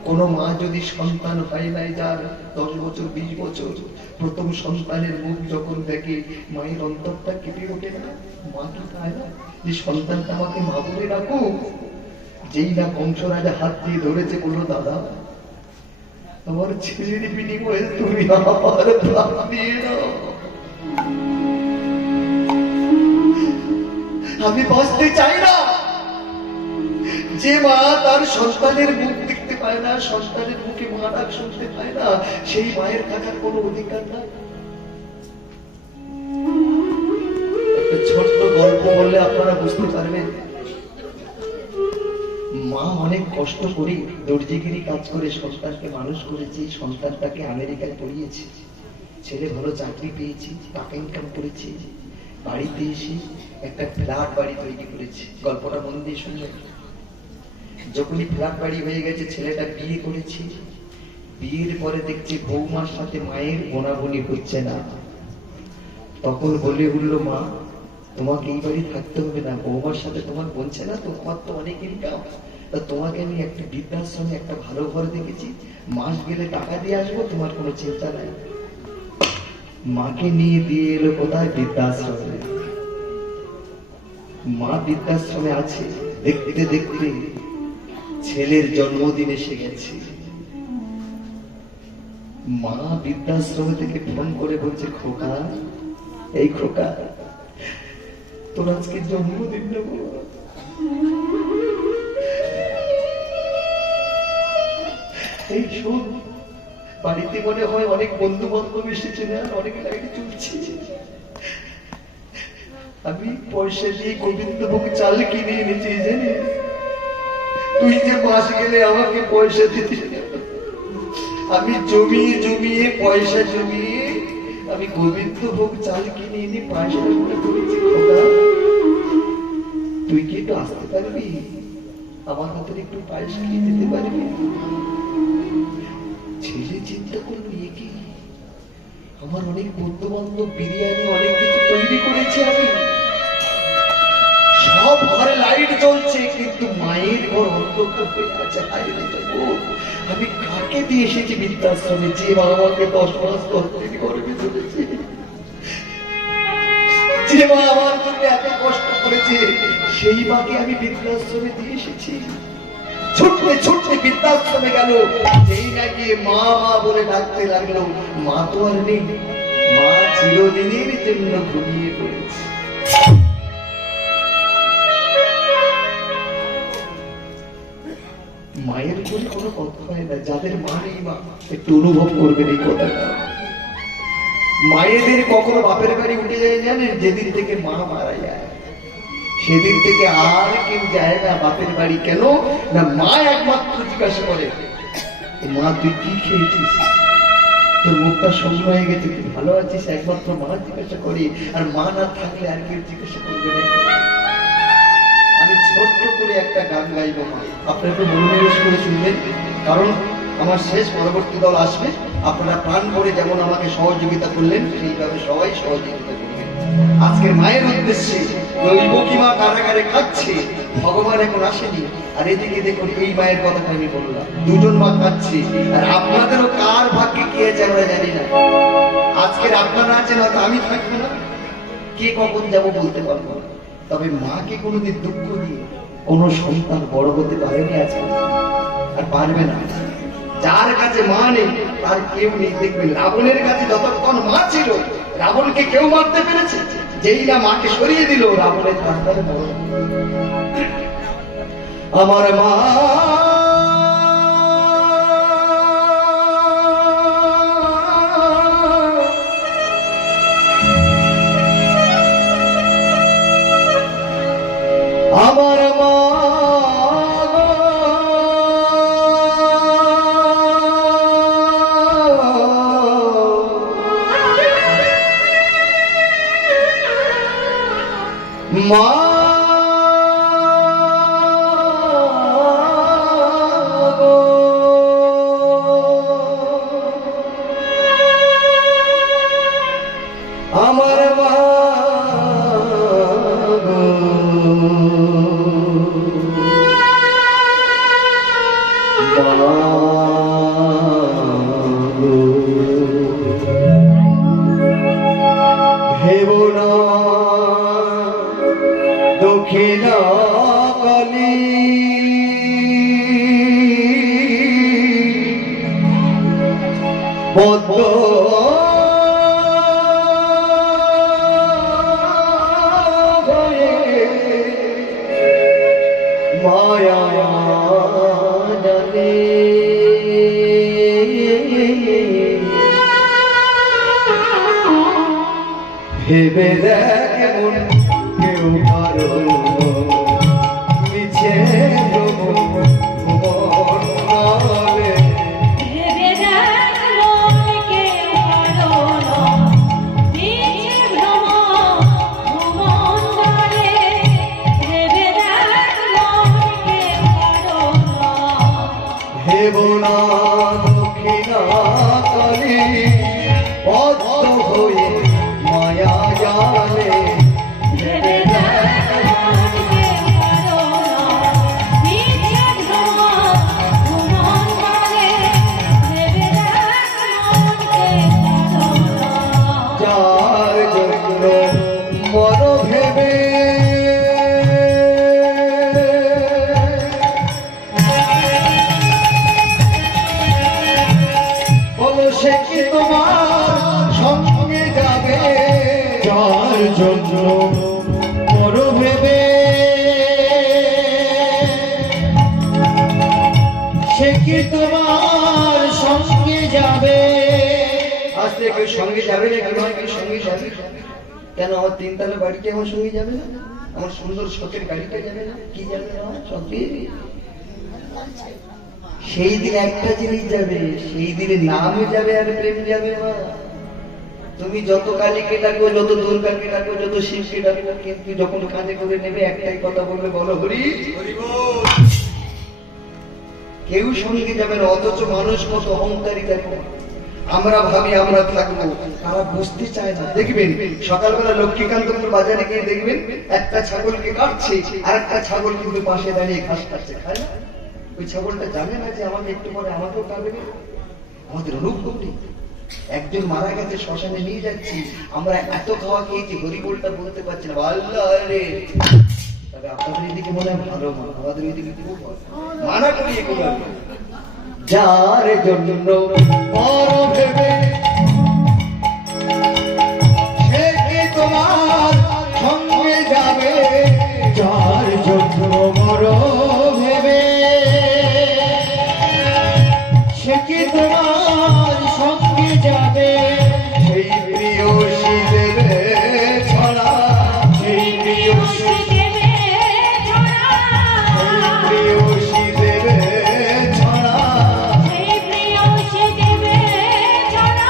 কোন মা যদি সন্তান হয় নাই যার 10 বছর 20 বছর, প্রথম সন্তানের মুখ যখন দেখে মায়ের অন্তরটা কেঁপে ওঠে না? মা কি চায় না যে সন্তানটা আমাকে মা বলে রাখো? যেই না কংস রাজা হাত দিয়ে ধরেছে, বললো দাদা আমার ছেলের বিনিময়ে তুমি আমার প্রাণ দিয়ে দাও, আমি বাঁচতে চাই না। যে মা তার সন্তানের মুখ দেখতে পায় না, সন্তানের মুখে মা ডাক শুনতে পায় না, সেই মায়ের থাকার কোনো অধিকার নাই। একটা ছোট্ট গল্প বললে আপনারা বুঝতে পারবেন। মা অনেক কষ্ট করে দর্জিগিরি কাজ করে সন্তানকে মানুষ করেছি। সন্তানটাকে আমেরিকায় পড়িয়েছি, ছেলে ভালো চাকরি পেয়েছি, টাকা ইনকাম করেছি। বাড়িতে এসে একটা ফ্ল্যাট বাড়ি তৈরি করেছি। গল্পটা মন দিয়ে শুনলেন? যখনই ফ্ল্যাট বাড়ি হয়ে গেছে, ছেলেটা বিয়ে করেছি। বিয়ের পরে দেখছি বৌমার সাথে মায়ের বোনাবনি হচ্ছে না। তখন বলে উঠলো মা তোমাকে এই বাড়ি থাকতে হবে না, বৌমার সাথে তোমার বলছে না তো, তোমার তো অনেক ইনকাম, তা তোমাকে আমি একটা বৃদ্ধাশ্রমে একটা ভালো ঘর দেখেছি, মাস গেলে টাকা দিয়ে আসবো, তোমার কোনো চিন্তা নাই। মাকে নিয়ে দিয়ে এলো কোথায়? বৃদ্ধাশ্রমে। মা বৃদ্ধাশ্রমে আছে, দেখতে দেখতে ছেলের জন্মদিন এসে গেছে। মা বৃদ্ধাশ্রম থেকে ফোন করে বলছে খোকা, এই খোকা তোর আজকে জন্মদিন নেব। এই শোন, বাড়িতে মনে হয় অনেক বন্ধু বান্ধব এসেছে না, অনেক লাইট চলছে। আমি পয়সা দিয়ে গোবিন্দভোগ চাল কিনে এনেছি জানিস? তুই যে মাস গেলে আমাকে পয়সা দিতে, আমি জমিয়ে জমিয়ে পয়সা জমিয়ে আমি গোবিন্দভোগ চাল কিনে এনে পায়সা করে করেছি। খোকা তুই কি একটু আসতে পারবি? আমার হাতের একটু পায়েস খেয়ে দিতে পারবি? ছেলে চিন্তা করবি কি আমার অনেক বন্ধু বান্ধব বিরিয়ানি অনেক কিছু তৈরি করেছি আমি, সব ঘরে লাইট জ্বলছে, কিন্তু মায়ের ঘর অন্ধকার হয়ে আছে। আমি কাকে দিয়ে এসেছি বৃদ্ধাশ্রমে? যে বাবাকে 10 মাস 10 দিন গর্ভে ধরেছে, যে মা আমার জন্য এত কষ্ট করেছে, সেই মাকে আমি বৃদ্ধাশ্রমে দিয়ে এসেছি। ছুটতে ছুটতে বৃদ্ধাশ্রমে গেল, যেই না গিয়ে মা মা বলে ডাকতে লাগলো, মা তো আর নেই, মা চিরদিনের জন্য ঘুমিয়ে পড়েছে। মায়ের বলে কোনো কথা হয় না। যাদের মা নেই, মা একটু অনুভব করবেন এই কথাটা। মায়েদের কখনো বাপের বাড়ি উঠে যায় জানেন? যেদিন থেকে মা মারা যায় সেদিন থেকে আর কেউ যায় না বাপের বাড়ি। কেন না, মা একমাত্র জিজ্ঞাসা করে, মা তুই কি খেয়েছিস, তোর মুখটা সঙ্গ হয়ে গেছে, তুই ভালো আছিস? একমাত্র মা জিজ্ঞাসা করে, আর মা না থাকলে আর কেউ জিজ্ঞাসা করবে না। আমি ছোট্ট করে একটা গান গাইব, মা আপনারা একটু মনোনিবেশ করে শুনবেন, কারণ আমার শেষ পরবর্তী দল আসবে। আপনারা প্রাণ করে যেমন আমাকে সহযোগিতা করলেন, সেইভাবে সবাই সহযোগিতা করবেন। আজকের মায়ের উদ্দেশ্যে দৈবকী মা কারাগারে কাঁদছে, ভগবান এখন আসেনি। আর এদিকে দেখুন, এই মায়ের কথাটা আমি বললাম, দুজন মা কাঁদছে। আর আপনাদেরও কার ভাগ্যে কি আছে আমরা জানি না। আজকের আপনারা আছেন, হয়তো আমি থাকবো না, কে কখন যাবো বলতে পারবো না। তবে মাকে কোনোদিন দুঃখ দিয়ে কোনো সন্তান বড় হতে পারেনি আজকে, আর পারবে না। যার কাছে মা নেই তার কেউ নেই। দেখবেন রাবণের কাছে যতক্ষণ মা ছিল, রাবণকে কেউ মারতে পেরেছে? যেই না মাকে সরিয়ে দিল, রাবণের তারপরে বড়। আমার মা আমার মা মা আমার মা ভেবো না দক্ষিণা কালী পদ্ম মায়া জানে ভেবে দেখ এমন কেউ কারো মিছে ভুবনে ভেবে দেখ মনকে ভালো না, দিচ্ছে ভ্রম ভুমণ্ডলে। ভেবে দেখ মনকে ভালো না, হেব না দক্ষিণা কালী পদ্ম হয়ে মায়া জালে ভেবে দেখ মনকে ভালো না, দিচ্ছে ভ্রম ভুমণ্ডলে। ভেবে দেখ মনকে ভালো না, যার জন্য মন ভেবে বলো সে কি তোমার সঙ্গে যাবে যার জন্য মন ভেবে সে কি তোমার সঙ্গে যাবে আজ থেকে কেউ সঙ্গে যাবে না কেউ কেউ সঙ্গে যাবে কেন আমার তিনতলা বাড়িতে আমার সঙ্গে যাবে না আমার সুন্দর শখের গাড়িটা যাবে না কি যাবে না শখের সেই দিন একটা জিনিস যাবে সেই দিনে নাম যাবে আর প্রেম যাবে মা তুমি যত কালীকে ডাকো যত দুর্গাকে ডাকো যত শিবকে ডাকো কিন্তু যখন কানে করে নেবে একটাই কথা বলবে বলো হরি কেউ সঙ্গে যাবে না অথচ মানুষ কত অহংকারী দেখো আমরা ভাবি আমরা থাকবো তারা বুঝতে চায় না দেখবেন সকালবেলা লক্ষ্মীকান্তপুর বাজারে গিয়ে দেখবেন একটা ছাগলকে কাটছে আর একটা ছাগল কিন্তু পাশে দাঁড়িয়ে ঘাস কাটছে খায় না ওই ছাগলটা জানে না যে আমাকে একটু পরে আমাকেও কাটবে আমাদের অনুভব নেই একজন মারা গেছে শ্মশানে নিয়ে যাচ্ছি আমরা এত খাওয়া খেয়েছি হরিবোলটা বলতে পারছি না আল্লাহ রে তবে আপনাদের এদিকে মনে হয় ভালো মা আমাদের ওইদিকে খুব ভালো। মানা করি এগুলো যার জন্য পর ভেবে সে কি তোমার সঙ্গে যাবে যার জন্য মর ভেবে সে কি তোমার সঙ্গে যাবে সেই প্রিয়সী দেবে ছড়া সেই প্রিয়সী দেবে ছড়া, প্রিয়সী দেবে ছড়া সেই প্রিয়সী দেবে ছড়া।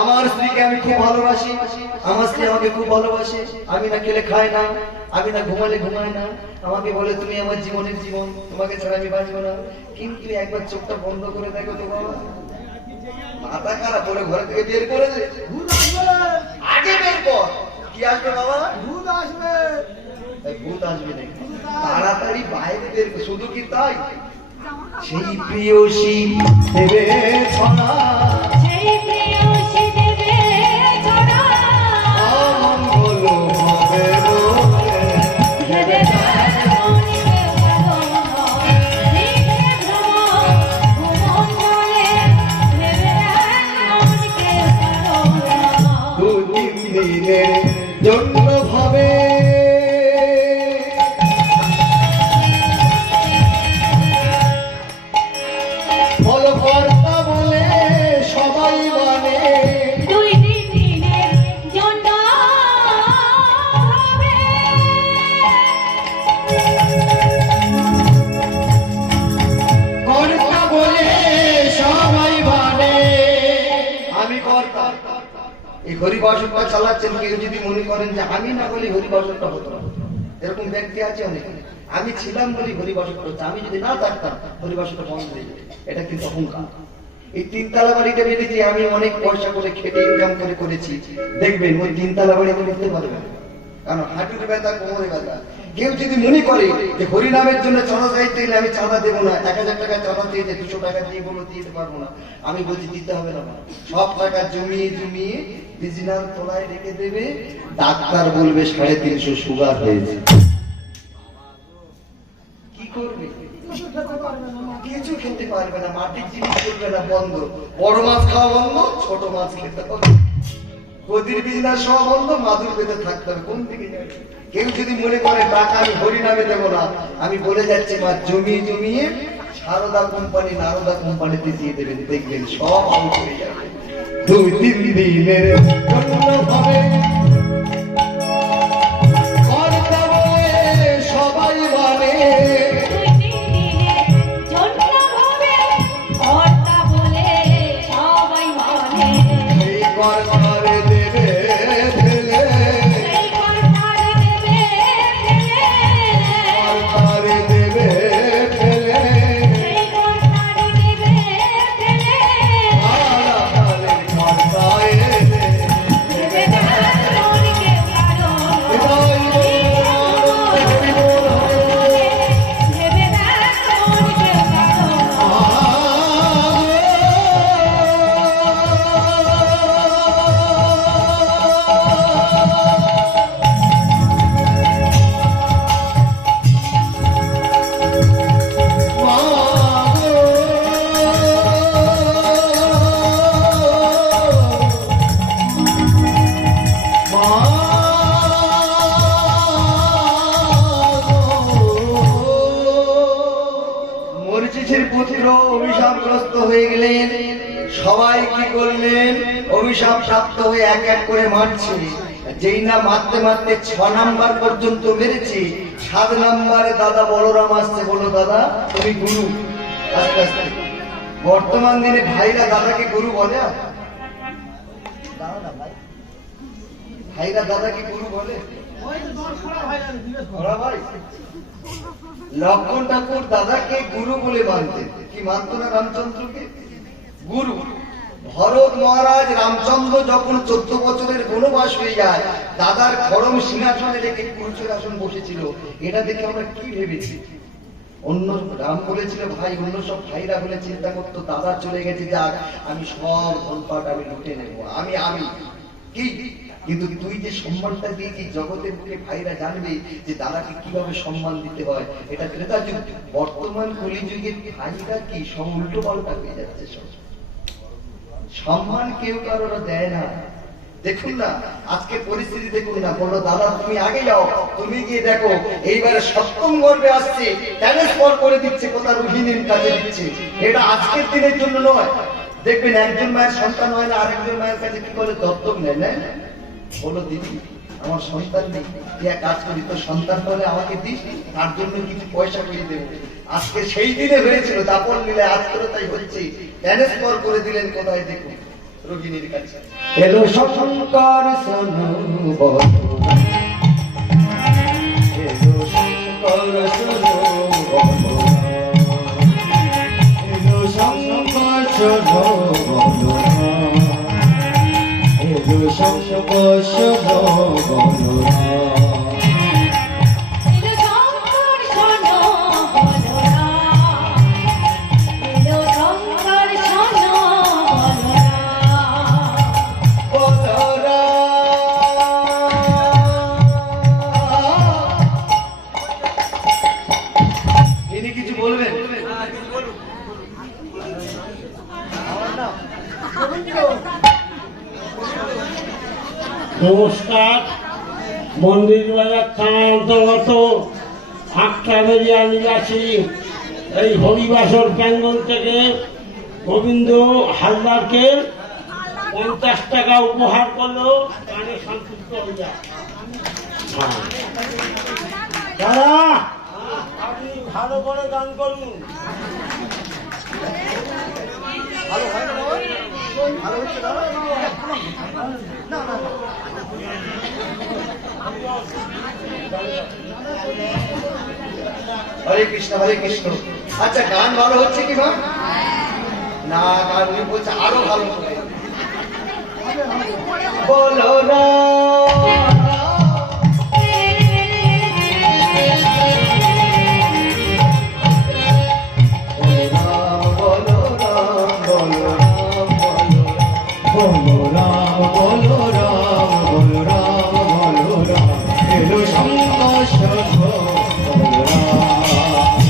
আমার স্ত্রীকে আমি খুব ভালোবাসি আমার স্ত্রী আমাকে খুব ভালোবাসে আমি না খেলে খাই না আমি না ঘুমালে ঘুমাই না আমাকে বলে তুমি আমার জীবনের জীবন তোমাকে ছাড়া আমি বাঁচবো না কিন্তু একবার চোখটা বন্ধ করে দেখো তো বাবা মাথা খারাপ বলে ঘরে থেকে বের করে দে আগে বের কর কি আসবে বাবা ভূত আসবে। এই ভূত আসবে না তাড়াতাড়ি বাইরে বের কর শুধু কি তাই সেই প্রিয়সী দেবে ছড়া সেই প্রিয়সী দেবে ছড়া, অমঙ্গল হবে রোগে। ভেবে দেখ মনকে ভালো না, দিচ্ছে ভ্রম ভুমণ্ডলে। ভেবে দেখ মনকে ভালো না, দু তিন দিনের জন্য ভাবে হরিবাসনটা চালাচ্ছেন, কেউ যদি মনে করেন যে আমি না বলি হরিবাসনটা হতো না, এরকম ব্যক্তি আছে অনেক। আমি ছিলাম বলি হরিবাসনটা হচ্ছে, আমি যদি না থাকতাম হরিবাসনটা বন্ধ হয়ে যেত। এটা কিন্তু অহংকার। এই তিনতলা বাড়িটা বেঁধেছি আমি অনেক পয়সা করে খেটে ইনকাম করে করেছি, দেখবেন ওই তিনতলা বাড়িতে করতে পারবেন না, কারণ হাঁটুর ব্যথা, কোমরে ব্যথা। কেউ যদি মনে করে যে হরিনামের জন্য চাঁদা চাইতে গেলে আমি চাঁদা দেবো না, 1000 টাকা চাঁদা চেয়েছে, 200 টাকা দিয়ে বলো দিতে পারবো না, আমি বলছি দিতে হবে না, সব টাকা জমিয়ে জমিয়ে বিজনার তলায় রেখে দেবে, ডাক্তার বলবে 350 সুগার হয়েছে। কি করবে? কিছু খেতে পারবে না, মাটির জিনিস করবে না, বন্ধ। বড় মাছ খাওয়া বন্ধ, ছোট মাছ খেতে হবে। গদির বিজনেস সব বন্ধ, মাদুর পেতে থাকতে হবে। কোন দিকে যাবে? কেউ যদি মনে করে টাকা আমি হরিনামে দেবো না, আমি বলে যাচ্ছি মা জমিয়ে জমিয়ে সারদা কোম্পানি, নারদা কোম্পানিতে দিয়ে দেবেন, দেখবেন সব আউট হয়ে যাবে। 2-3 দিনের জন্য ভাবে সবাই মানে এই কর্তারে দেবে ফেলে, কর্তারে দেবে ফেলে, আলাদালের কর্তায় মরিচির পুত্র অভিশাপগ্রস্ত হয়ে গেলেন। সবাই কি করলেন? অভিশাপ প্রাপ্ত হয়ে এক এক করে মারছে। যেই না মারতে মারতে 6 নাম্বার পর্যন্ত মেরেছে, 7 নাম্বারে দাদা বলরাম আসছে, বলো দাদা তুমি গুরু। আস্তে আস্তে বর্তমান দিনে ভাইরা দাদাকে গুরু বলে? ভাইরা দাদাকে গুরু বলে? ভাই লক্ষণ ঠাকুর দাদাকে গুরু বলে মানতেন। কি মানত না? রামচন্দ্রকে গুরু। ভরত মহারাজ রামচন্দ্র যখন 14 বছরের বনবাস হয়ে যায়, দাদার খড়ম সিংহাসনে রেখে পুরুষের আসন বসেছিল। এটা দেখে আমরা কি ভেবেছি? অন্য রাম বলেছিল ভাই, অন্য সব ভাইরা বলে চিন্তা করতো দাদা চলে গেছে, যাক আমি সব ধনপাট আমি লুটে নেবো, আমি আমি কি। কিন্তু তুই যে সম্মানটা দিয়েছিস, জগতের মুখে ভাইরা জানবে যে দাদাকে কিভাবে সম্মান দিতে হয়। এটা ত্রেতা যুগ। বর্তমান কলিযুগের ভাইরা কি সব উল্টো পাল্টা হয়ে যাচ্ছে, সব সম্মান কেউ কারোর দেয় না। দেখুন না আজকে পরিস্থিতি, দেখুন না, বললো দাদা তুমি আগে যাও, তুমি গিয়ে দেখো এইবারে 7ম গর্ভে আসছে, ট্রান্সফার করে দিচ্ছে, কোথাও রোহিণীর কাছে দিচ্ছে। এটা আজকের দিনের জন্য নয়। দেখবেন একজন মায়ের সন্তান হয় না, আরেকজন মায়ের কাছে কি করে দত্তক নেয় না? বলো দিদি আমার সন্তান নেই, তুই এক কাজ করি, তোর সন্তান হলে আমাকে দিস, তার জন্য কিছু পয়সা করে দেবো। আজকে সেই দিনে হয়েছিল, দাপন নিলে আজকেও তাই হচ্ছে। ট্রান্সফার করে দিলেন কোথায়? দেখুন রোগিনীর কাছে। এলো শঙ্কর সোনু বল, এলো শঙ্কর সোনু বল, এলো শঙ্কর সোনু বল, এলো শঙ্কর সোনু বল। নমস্কার। মন্দির বাজার থানার অন্তর্গত আক্রাবেরিয়া নিবাসী এই হরিবাসর প্যান্ডেল থেকে গোবিন্দ হালদারকে 50 টাকা উপহার করলো, গানে সন্তুষ্ট হয়ে যায়। দাদা আপনি ভালো করে গান করুন। ভালো হয় না? ভালো হচ্ছে দাদা? না না না। হরে কৃষ্ণ হরে কৃষ্ণ। আচ্ছা গান ভালো হচ্ছে কি মা? না গান উনি বলছে আরো ভালো করে বলো না বলো রাম বলো রাম বলো রাম বলো রাম এলো সন্তোষ বলো রাম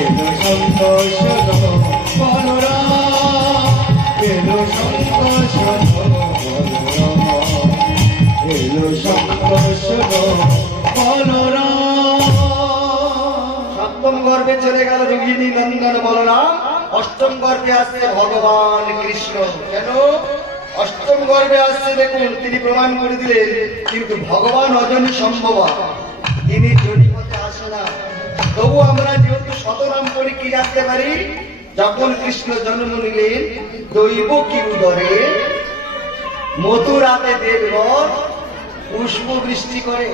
এলো সন্তোষ বলো রাম এলো সন্তোষ বলো রাম এলো সন্তোষ বলো রাম। সপ্তম গর্ভে চলে গেল রোহিণী নন্দন বলরাম, অষ্টম গর্ভে আসছে ভগবান কৃষ্ণ। কেন অষ্টম গর্ভে আসছে দেখুন, তিনি প্রমাণ করে দিলেন কিন্তু ভগবান অজনী সম্ভব, তিনি জড়িপথে আসে না। তবু আমরা যেহেতু শতনাম করে কি রাখতে পারি, যখন কৃষ্ণ জন্ম নিলেন দৈব কি উদরে মথুরাতে দেবর পুষ্প বৃষ্টি করে।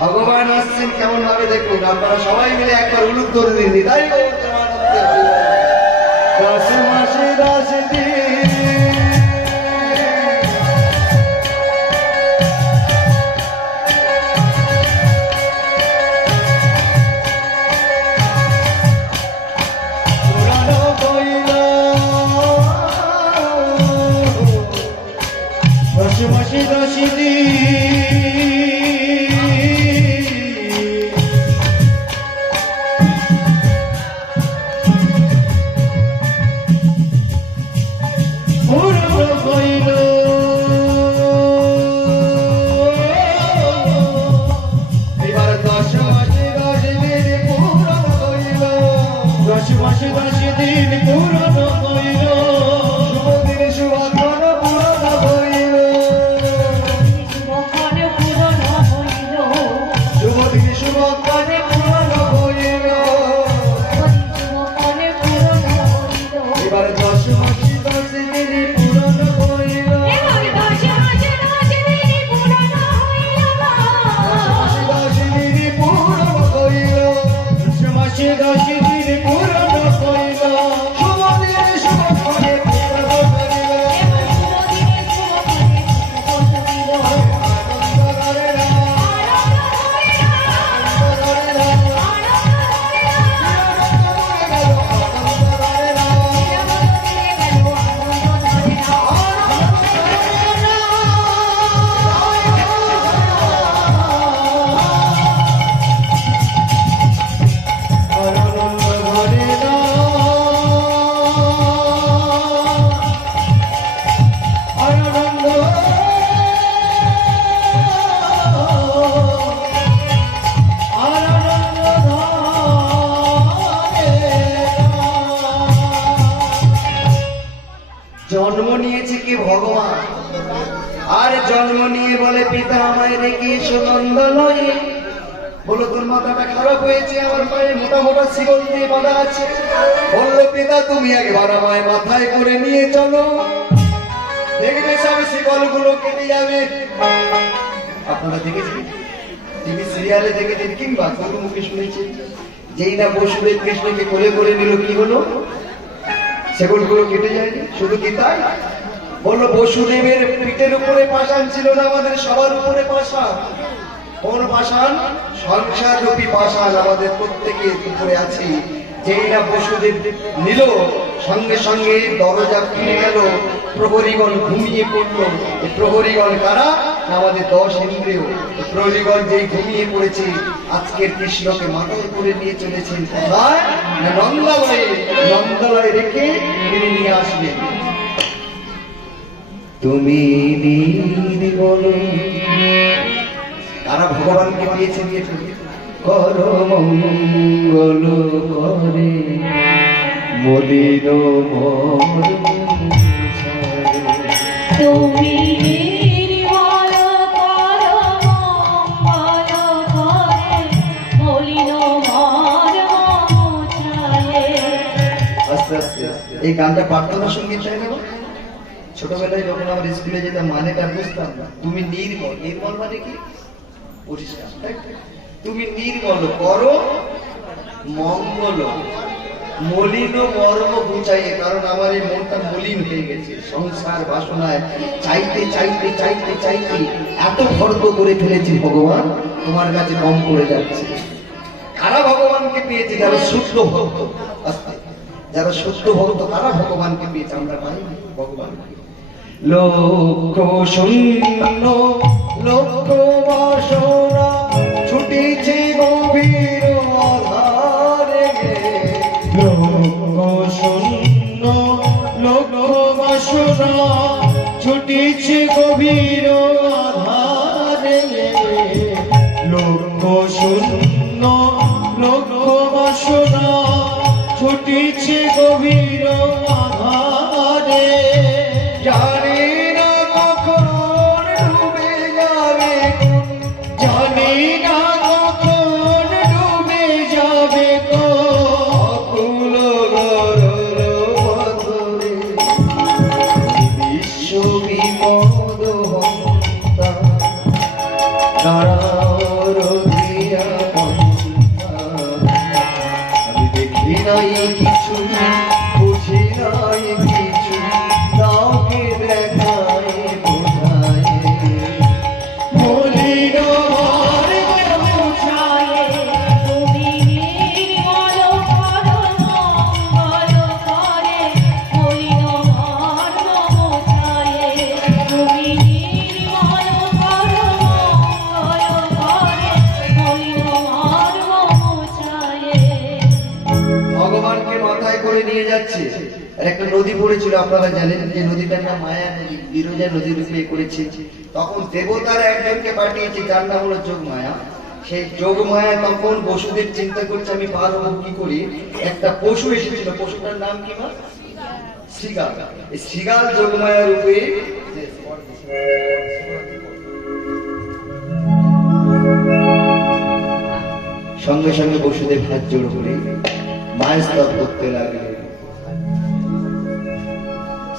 ভগবান আসছেন কেমন ভাবে দেখুন, আপনারা সবাই মিলে একবার উলুক ধরে দিন। তাই দশ মাসে 10 দিন পুরানো কইল 10 মাসে 10 দিন পুরানো কইল এবার 10 মাসে 10 দিন পুরানো হইল, 10 মাসে 10 দিন পুরানো কইল শুভ দিন শুভক্ষণ পুরানো হইল, শুভক্ষণে পুরনো হইল, শুভ দিন শুভক্ষণ পুরানো হইল। শুভক্ষণে পুরনো হইল। এবার 10 মাসে 10 দিন পুরানো হইল, এবার 10 মাসে 10 দিন পুরনো হইল। 10 দিন পুরানো হইল, 10 মাসে 10 দিন পুরানো কইল শুভ দিন শুভক্ষণে পুরানো হইল। এবার শুভ দিনে শুভক্ষণে পুরনো হইল। আনন্দ করে না, আনন্দ করে না, আনন্দ ধরে না আনন্দ আনন্দ ধরে জন্ম নিয়েছে কি ভগবান, আর জন্ম নিয়ে বলে পিতা আমায় রেখে সুনন্দলয়ে। বলো তোর মাথাটা খারাপ হয়েছে, আমার পায়ে মোটা মোটা শিকল দিয়ে বাঁধা আছে। বললো পিতা তুমি একবার আমায় মাথায় করে নিয়ে চলো, দেখবে সব শিকল গুলো কেটে যাবে। আপনারা দেখেছেন টিভি সিরিয়ালে দেখেছেন কিংবা কারো মুখে শুনেছেন, যেই না বসুদেব কৃষ্ণকে কোলে করে নিল কি হলো, সেগুলো কেটে যায়নি। শুধু কি তাই, বললো বসুদেবের পিঠের উপরে পাষাণ ছিল না, আমাদের সবার উপরে পাষাণ। কোন পাষাণ? সংসার রূপী পাষাণ আমাদের প্রত্যেকের উপরে আছে। যেই না বসুদেব নিল, সঙ্গে সঙ্গে দরজা খুলে গেল, প্রহরীগণ ঘুমিয়ে পড়লো। এই প্রহরীগণ কারা? না আমাদের 10 ইন্দ্রিয়। এই প্রহরীগণ যেই ঘুমিয়ে পড়েছে, আজকের কৃষ্ণকে মাথায় করে নিয়ে চলেছেন কোথায়? না নন্দালয়ে। নন্দালয়ে রেখে তিনি নিয়ে আসবেন। তুমি দিদি বলো তারা ভগবানকে পেয়েছে, দিয়েছে কর মঙ্গল করে মলিন মোর তুমি নির্মল করো মঙ্গল করে মলিন মর মোছায়ে। আস্তে আস্তে এই গানটা প্রার্থনা সঙ্গীত তাই না? ছোটবেলায় যখন আমরা স্কুলে যেতাম মানেটা বুঝতাম না। তুমি নির্মল, নির্মল মানে কি? পরিষ্কার, তাই তো? তুমি নির্মল করো মঙ্গল, মলিন মর্ম বুঝাইয়ে, কারণ আমার এই মনটা মলিন হয়ে গেছে সংসার বাসনায়, চাইতে চাইতে চাইতে চাইতে এত খর্ব করে ফেলেছি ভগবান, তোমার কাছে কম পড়ে যাচ্ছে। কারা ভগবানকে পেয়েছে? যারা শুদ্ধ ভক্ত। আস্তে, যারা সত্য ভক্ত তারা ভগবানকে পেয়েছে, আমরা পাইনি ভগবানকে। লক্ষ শূন্য লক্ষ বাসনা ছুটিছে গভীর আধারে, লক্ষ শূন্য লক্ষ বাসনা ছুটিছে গভীর আধারে, লক্ষ শূন্য লক্ষ বাসনা ছুটিছে গভীর আধারে, জানি না কখন ডুবে যাবে, জানি না কখন ডুবে যাবে অকুল গরল মধুরে, বিশ্ব বিপদ হন্তা নারায়ণ দিয়া পন্থা, আমি দেখি নাই কিছু, বুঝি নাই কিছু, তাকে দেখায় বোঝায় মলিন মর্ম ছায়ে তুমি নির্মল করো মঙ্গল করে, মলিন মর্ম ছায়ে তুমি নির্মল করো মঙ্গল করে, মলিন মর্ম ছায়ে। ভগবানকে মাথায় করে নিয়ে যাচ্ছে। আর একটা নদী পড়েছিল, আপনারা জানেন যে নদীটার নাম মায়া নদী, বিরজা নদী রূপে করেছে। তখন দেবতারা একজনকে পাঠিয়েছে, যার নাম হলো যোগমায়া। সেই যোগমায়া তখন বসুদেব চিন্তা করছে আমি পার হবো কি করি। একটা পশু এসেছিল, পশুটার নাম কি মা? শ্রীগাল। এই শ্রীগাল যোগমায়া রূপে সঙ্গে সঙ্গে বসুদেব হাত জোড় করে মায়ের স্তব করতে লাগলেন।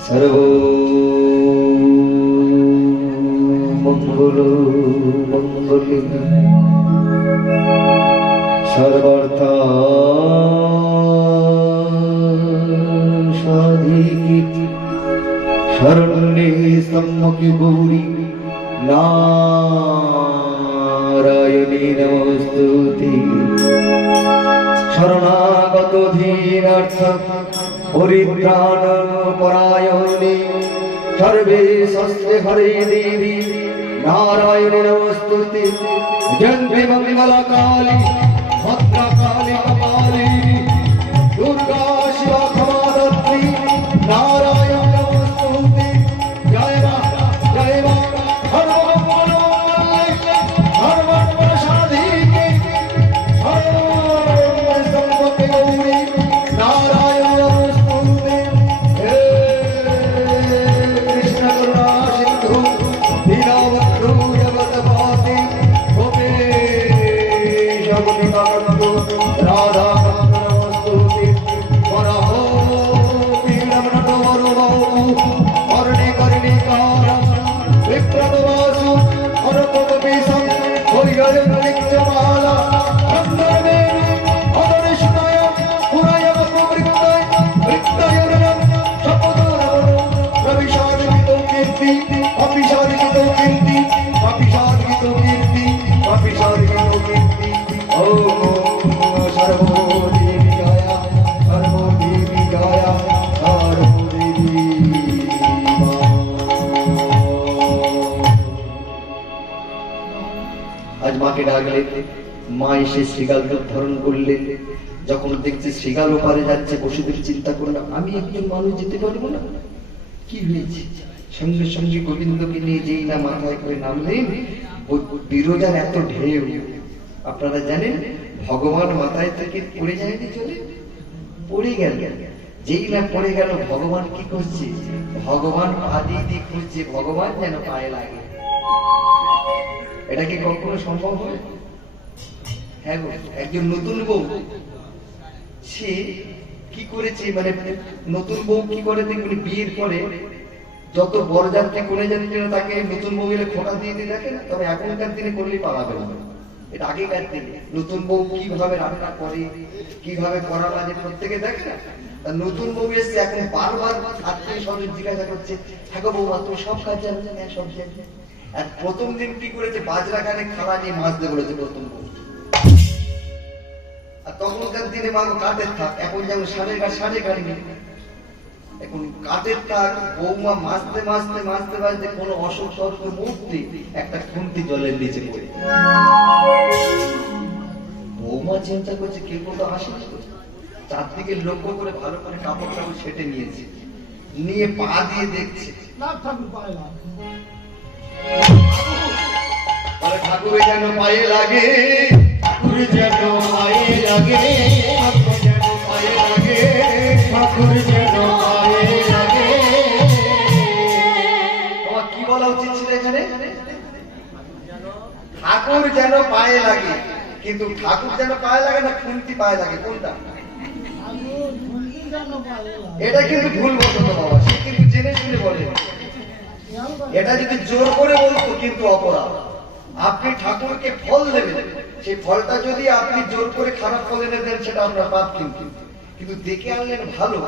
সর্ব মঙ্গল মঙ্গলে সর্বার্থ সাধিকি শরণ্যে সম্মুখে গৌরী নারায়ণী নমস্তুতে, শরণাগত ধীনার্থ পরিত্রাণ পরায়ণে সর্বে স্বস্তি হরে দেবী নারায়ণী নমস্তুতে, জন্মে মঙ্গলা কালী ভদ্রা কালী কপালী দুর্গা শিবা ক্ষমাদাত্রী নারায়ণ নমস্তুতে, জয় মা জয় মা সর্বমঙ্গল মঙ্গলে সর্বমঙ্গল সাধিকে সম্পত্তি গৌরী নারায়ণ নমস্তুতে, হে কৃষ্ণ করুণা সিন্ধু দীনবন্ধু জগৎপতি গোপেশ গোপিকাকান্ত রাধা কান্ত নমস্তুতে, বরাহো পীড়ম নটবরুবাহু কর্ণে কর্ণিকারম বিপ্রদবাসু অরপদবিষম হরিহরনিত্যমালা গন্ধর্বেণি অদরিষ্ণায় পুরায় বৃত্তায় বৃত্তায়ুরম শপথরমণ রবিষাদিত কীর্তি অপিষাদিত কীর্তি অপিষাদিত কীর্তি অপিষাদিত কীর্তি ওম সর্বদেবী গায়া সর্বদেবী গায়া সর্বদেবী আজ মাকে ডাকলে মা এসে শ্রীগাল রূপ ধারণ করলেন। যখন দেখছে শ্রীগাল ওপারে যাচ্ছে, বসুদেব চিন্তা করলাম আমি একজন মানুষ যেতে পারবো না, কি হয়েছে? সঙ্গে সঙ্গে গোবিন্দকে নিয়ে যেই না মাথায় করে নামলেন, বিরজার এত ঢেউ। আপনারা জানেন ভগবান মাথায় থেকে পড়ে যায়নি, চলে পড়ে গেল। যেই না পড়ে গেল, ভগবান কি করছে? ভগবান পা দিয়ে খুঁজছে, ভগবান যেন পায়ে লাগে। এটা কি কখনো সম্ভব হয়? হ্যাঁ গো, একজন নতুন বউ সে কি করেছে, মানে নতুন বউ কি করে দেখবেন, বিয়ের পরে যত বরযাত্রী কোনে যাত্রীরা তাকে নতুন বউ এলে খোটা দিয়ে দিয়ে দেখে না, তবে এখনকার দিনে করলেই পালাবে না। এটা আগেকার দিনে নতুন বউ কিভাবে রান্না করে, কিভাবে করা লাগে প্রত্যেকে দেখে না। আর নতুন বউ এসে এখন বারবার আত্মীয় স্বজন জিজ্ঞাসা করছে, থাকো বৌমা তুমি সব কাজ জানো? হ্যাঁ সব জানি। আর প্রথম দিন কি করেছে, বাজরা গানে খালা নিয়ে মাছতে বলেছে প্রথম বউ। আর তখনকার দিনে মানুষ কাঠের থাক, এখন যেমন সাড়ে গাড়ি নেই, এখন কাঠের থাক। বৌমা মাছতে মাছতে মাছতে মাছতে কোনো অসুখ মূর্তি একটা খুন্তি জলের নিচে পড়ে। বৌমা চিন্তা করছে কেউ তো হাসি, চারদিকে লক্ষ্য করে ভালো করে কাপড় টাপড় ছেটে নিয়েছে, নিয়ে পা দিয়ে দেখছে ঠাকুর যেন পায়ে লাগে, ঠাকুর যেন পায়ে লাগে, ঠাকুর যেন পায়ে লাগে, ঠাকুর যেন পায়ে লাগে। তোমার কি বলা উচিত ছিল এখানে? ঠাকুর যেন পায়ে লাগে। কিন্তু ঠাকুর যেন পায়ে লাগে না খুন্তি পায়ে লাগে, কোনটা? এটা কিন্তু ভুল বলতো বাবা, সে কিন্তু জেনে শুনে বলে। এটা যদি জোর করে বলতো কিন্তু অপরাধ। আপনি ঠাকুরকে ফল দেবেন, সেই ফলটা যদি আপনি জোর করে খারাপ ফল এনে দেন সেটা আপনার পাপ। কিন্তু দেখে আনলেন ভালো,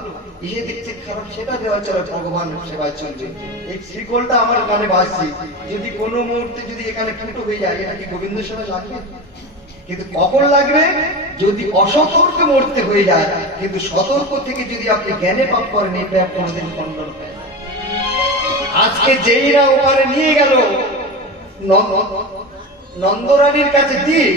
এসে দেখছে খারাপ, সেটা দেওয়া চলে, ভগবান সেবায় চলবে। এই শ্রীকলটা আমার কানে বাজছে, যদি কোনো মুহূর্তে যদি এখানে ফুটো হয়ে যায়, এটা কি গোবিন্দ সেবা লাগবে? কিন্তু কখন লাগবে? যদি অসতর্ক মরতে হয়ে যায়। কিন্তু সতর্ক থেকে যদি আপনি জ্ঞানে পাপ করেন, এই পাপ কোনোদিন খণ্ডন হয় না। আজকে যেইরা ওপারে নিয়ে গেল নন্দরানীর কাছে দিয়ে,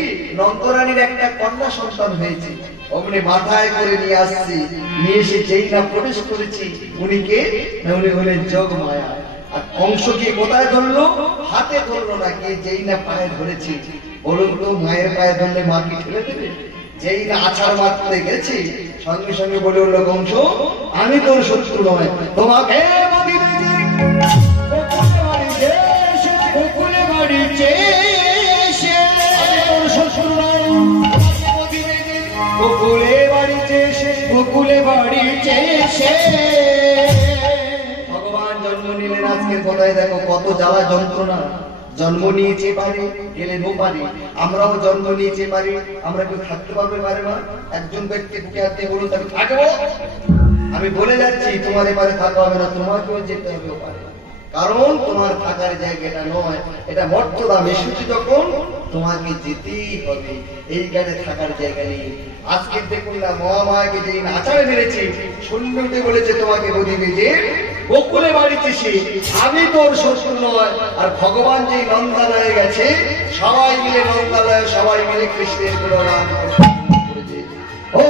নন্দরানীর একটা কন্যা সন্তান হয়েছে, অমনি মাথায় করে নিয়ে আসছি, নিয়ে এসে যেই না প্রবেশ করেছি, উনি কে? উনি হলেন যোগমায়া। আর কংস গিয়ে কোথায় ধরলো? হাতে ধরলো না, গিয়ে যেই না পায়ে ধরেছি। বলুন তো, মায়ের পায়ে ধরলে মা কি ঠেলে দেবে? যেই না আছাড় মারতে গেছি, সঙ্গে সঙ্গে বলে উঠলো কংস, আমি তোর শত্রু নয়, তোমাকে বকুলে বাড়ি চেয়েছে, বকুলে বাড়ি চেয়েছে, বকুলে বাড়ি চেয়েছে। ভগবান জন্ম নিলেন আজকের কথায় দেখো কত জ্বালা যন্ত্রণা। জন্ম নিয়েছে পারে, গেলেন ও পারে। আমরাও জন্ম নিয়েছে পারে, আমরা কেউ থাকতে পারবে পারে না? একজন ব্যক্তি বুকে হাত দিয়ে বলুন আমি থাকবো। আমি বলে যাচ্ছি তোমার এবারে থাকা হবে না, তোমাকেও যেতে হবে ও পারে। কারণ তোমার থাকার জায়গাটা নয়, এটা মর্যাদা মেশুতি, যখন তোমাকে যেতেই হবে। এইখানে থাকার জায়গা নেই। আজকে দেখুন না, মহামায়াকে যেই আচারে মেরেছে, শূন্য উঠে বলেছে তোমাকে বলিবে যে বকুলে বাড়িতে সে, আমি তোর শত্রু নয়। আর ভগবান যেই নন্দালয়ে গেছে, সবাই মিলে নন্দালয়ে সবাই মিলে কৃষ্ণের গুণগান করেছে। ও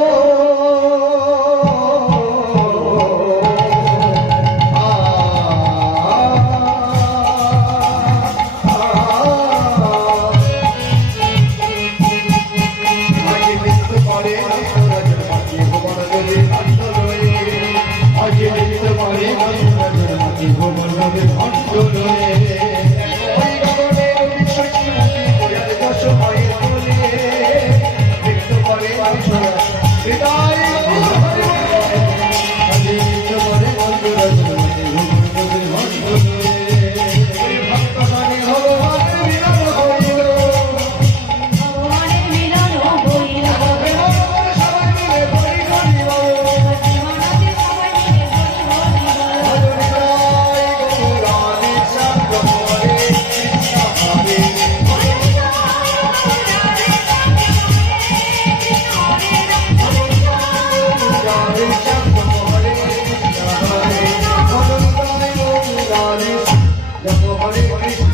Hare Krishna